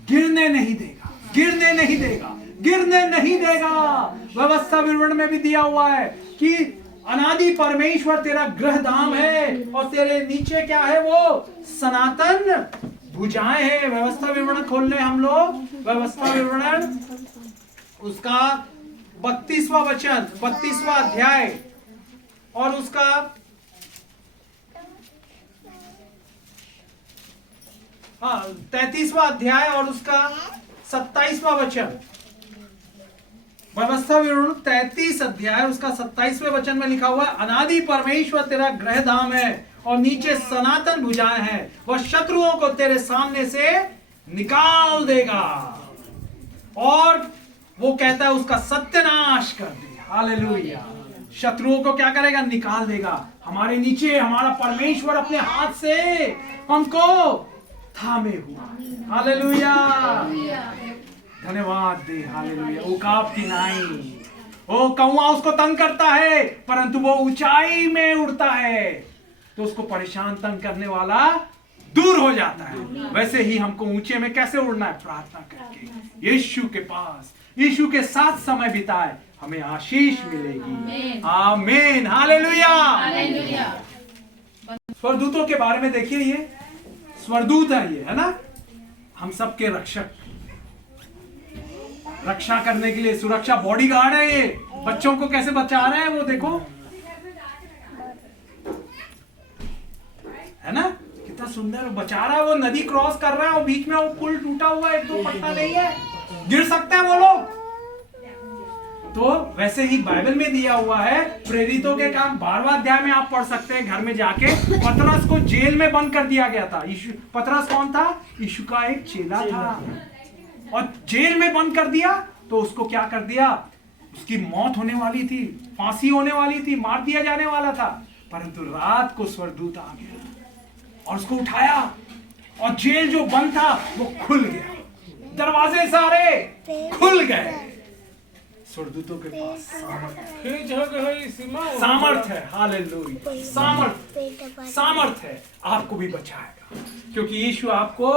गिरने नहीं देगा, गिरने नहीं देगा, गिरने नहीं देगा। व्यवस्था विवरण में भी दिया हुआ है कि अनादि परमेश्वर तेरा गृह धाम है, और तेरे नीचे क्या है, वो सनातन भुजाएं हैं। व्यवस्था विवरण खोल ले हम लोग, व्यवस्था विवरण उसका 32वां वचन, 32वां अध्याय, और उसका 33वां अध्याय और उसका 27वां वचन। व्यवस्था विवरण 33 अध्याय उसका 27वें वचन में लिखा हुआ है, अनादि परमेश्वर तेरा गृह धाम है, और नीचे सनातन भुजाएं हैं, वह शत्रुओं को तेरे सामने से निकाल देगा, और वो कहता है उसका सत्यानाश कर दे। हालेलुया। शत्रुओं को क्या करेगा, निकाल देगा। हमारे नीचे हमारा परमेश्वर अपने हाथ से हमको थामे हुआ। हालेलुया। धन्यवाद दे। हालेलुया। उकाब की नाई, वो कौवा उसको तंग करता है, परंतु वो ऊंचाई में उड़ता है। तो उसको परेशान तंग करने वाला दूर हो जाता है। वैसे ही हमको ऊंचे में कैसे उड़ना है? प्रार्थना करके यीशु के पास, यीशु के साथ समय बिताए, हमें आशीष मिलेगी। आमीन, हालेलुया। स्वरदूतों के बारे में देखिए, ये स्वरदूत है, ये है ना, हम सबके रक्षक, रक्षा करने के लिए सुरक्षा बॉडीगार्ड है। ये बच्चों को कैसे बचा रहे हैं वो देखो, है ना, कितना सुंदर बचा रहा है। वो नदी क्रॉस कर रहा है, वो बीच में वो पुल टूटा हुआ है, तो पता नहीं है, गिर सकते हैं वो लोग। तो वैसे ही बाइबल में दिया हुआ है, प्रेरितों के काम 12वां अध्याय में आप पढ़ सकते हैं घर में जाके। पतरस को जेल में बंद कर दिया गया था। पतरस कौन था? यीशु का एक चेला था, और जेल में बंद कर दिया। तो उसको क्या कर दिया? उसकी मौत होने वाली थी, फांसी होने वाली थी, मार दिया जाने वाला था। परंतु रात को स्वर्गदूत आ गया और उसको उठाया, और जेल जो बंद था वो खुल गया, दरवाजे सारे खुल गए। स्वर्गदूतों के पास सामर्थ है, हालेलुया, सामर्थ है, आपको भी बचाएगा, क्योंकि यीशु आपको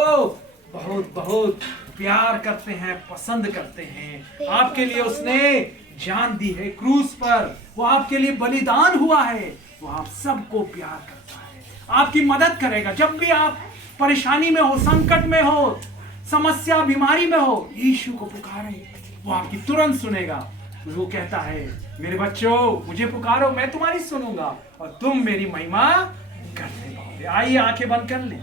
बहुत बहुत प्यार करते हैं, पसंद करते हैं। आपके लिए उसने जान दी है क्रूस पर, वो आपके लिए बलिदान हुआ है। वो आप सबको प्यार करता है, आपकी मदद करेगा। जब भी आप परेशानी में हो, संकट में हो, समस्या बीमारी में हो, यीशु को पुकारें, वो आपकी तुरंत सुनेगा। वो कहता है, मेरे बच्चों मुझे पुकारो, मैं तुम्हारी सुनूंगा और तुम मेरी महिमा करने पाओगे। आइए आंखें बंद कर ले,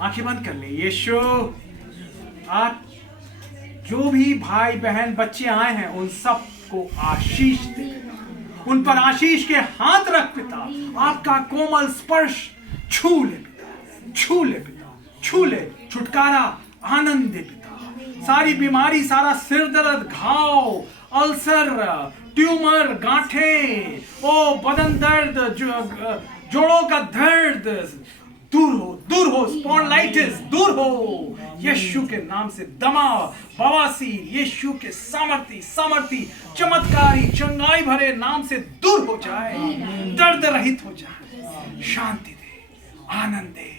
आंखें बंद कर ले। यीशु, आज जो भी भाई बहन बच्चे आए हैं उन सबको आशीष दे, उन पर आशीष के हाथ रख पिता। आपका कोमल स्पर्श छू ले पिता, छू ले पिता, छू ले, छुटकारा आनंद दे पिता। सारी बीमारी, सारा सिर दर्द, घाव, अल्सर, ट्यूमर, गांठें, ओ बदन दर्द, जोड़ों का दर्द दूर हो, दूर हो, स्पॉन्डिलाइटिस दूर हो, यीशु के नाम से। दमा, बवासीर, यीशु के सामर्थी चमत्कारी चंगाई भरे नाम से दूर हो जाए, दर्द रहित हो जाए, शांति दे, आनंद दे,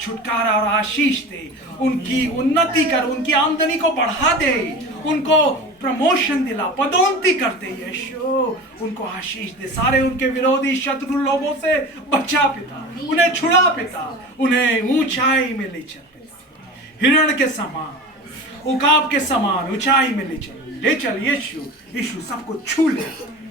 छुटकारा और आशीष दे, उनकी उन्नति कर, उनकी आमदनी को बढ़ा दे, उनको प्रमोशन दिला, पदोन्नति करते यीशु, उनको आशीष दे। सारे उनके विरोधी शत्रु लोगों से बचा पिता, उन्हें छुड़ा पिता, उन्हें ऊंचाई में ले चल पिता, हिरण के समान, उकाब के समान ऊंचाई में ले चल यीशु। यीशु सबको छू ले,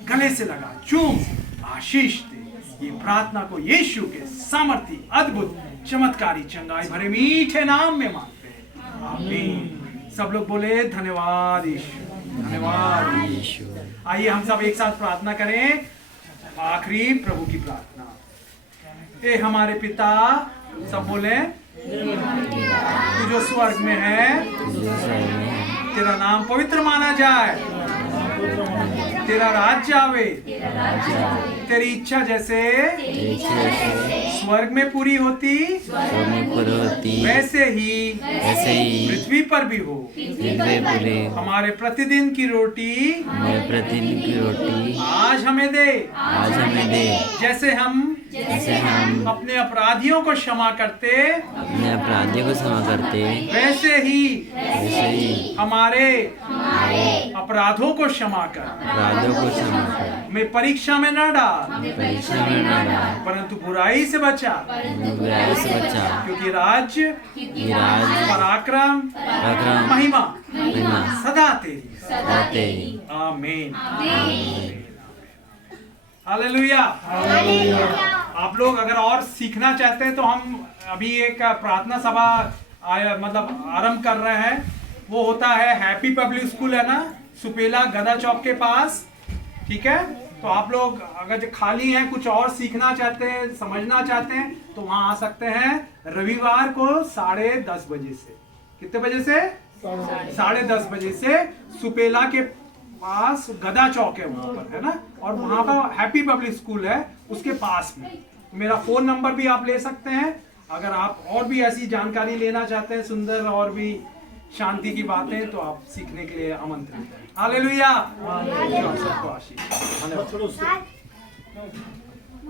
गले से लगा, चूम, आशीष दे। ये प्रार्थना को यीशु के सामर्थी, अद्भुत, चमत्कारी, चंगाई भरे मीठे नाम में मांगते हैं, आमीन। सब लोग बोले धन्यवाद यीशु, धन्यवाद यीशु। आइए हम सब एक साथ प्रार्थना करें, आखिरी प्रभु की प्रार्थना। ए हमारे पिता, सब बोले, तू जो स्वर्ग में है, तेरा नाम पवित्र माना जाए, तेरा राज्य आवे, तेरी इच्छा जैसे स्वर्ग में पूरी होती वैसे ही पृथ्वी पर भी हो। हमारे प्रतिदिन की रोटी आज हमें दे, जैसे हम अपने अपराधियों को क्षमा करते, वैसे ही हमारे अपराधों को क्षमा कर। मैं परीक्षा में न डाल, परंतु बुराई से बचा, क्योंकि राज्य, पराक्रम, महिमा सदा तेरी। आमीन। हालेलुया। आप लोग अगर और सीखना चाहते हैं तो हम अभी एक प्रार्थना सभा मतलब आरंभ कर रहे हैं। वो होता है हैप्पी पब्लिक स्कूल, है ना, सुपेला गदा चौक के पास, ठीक है। तो आप लोग अगर खाली हैं, कुछ और सीखना चाहते हैं, समझना चाहते हैं, तो वहां आ सकते हैं रविवार को 10:30 बजे से। कितने बजे से? 10:30 बजे से। सुपेला के पास गदा चौक है वहां पर, है ना, और वहां पर हैप्पी पब्लिक स्कूल है, उसके पास में। मेरा फोन नंबर भी आप ले सकते हैं अगर आप और भी ऐसी जानकारी लेना चाहते हैं, सुंदर और भी शांति की बातें, तो आप सीखने के लिए आमंत्रित हैं। हालेलुया। सबको आशीष। धन्यवाद।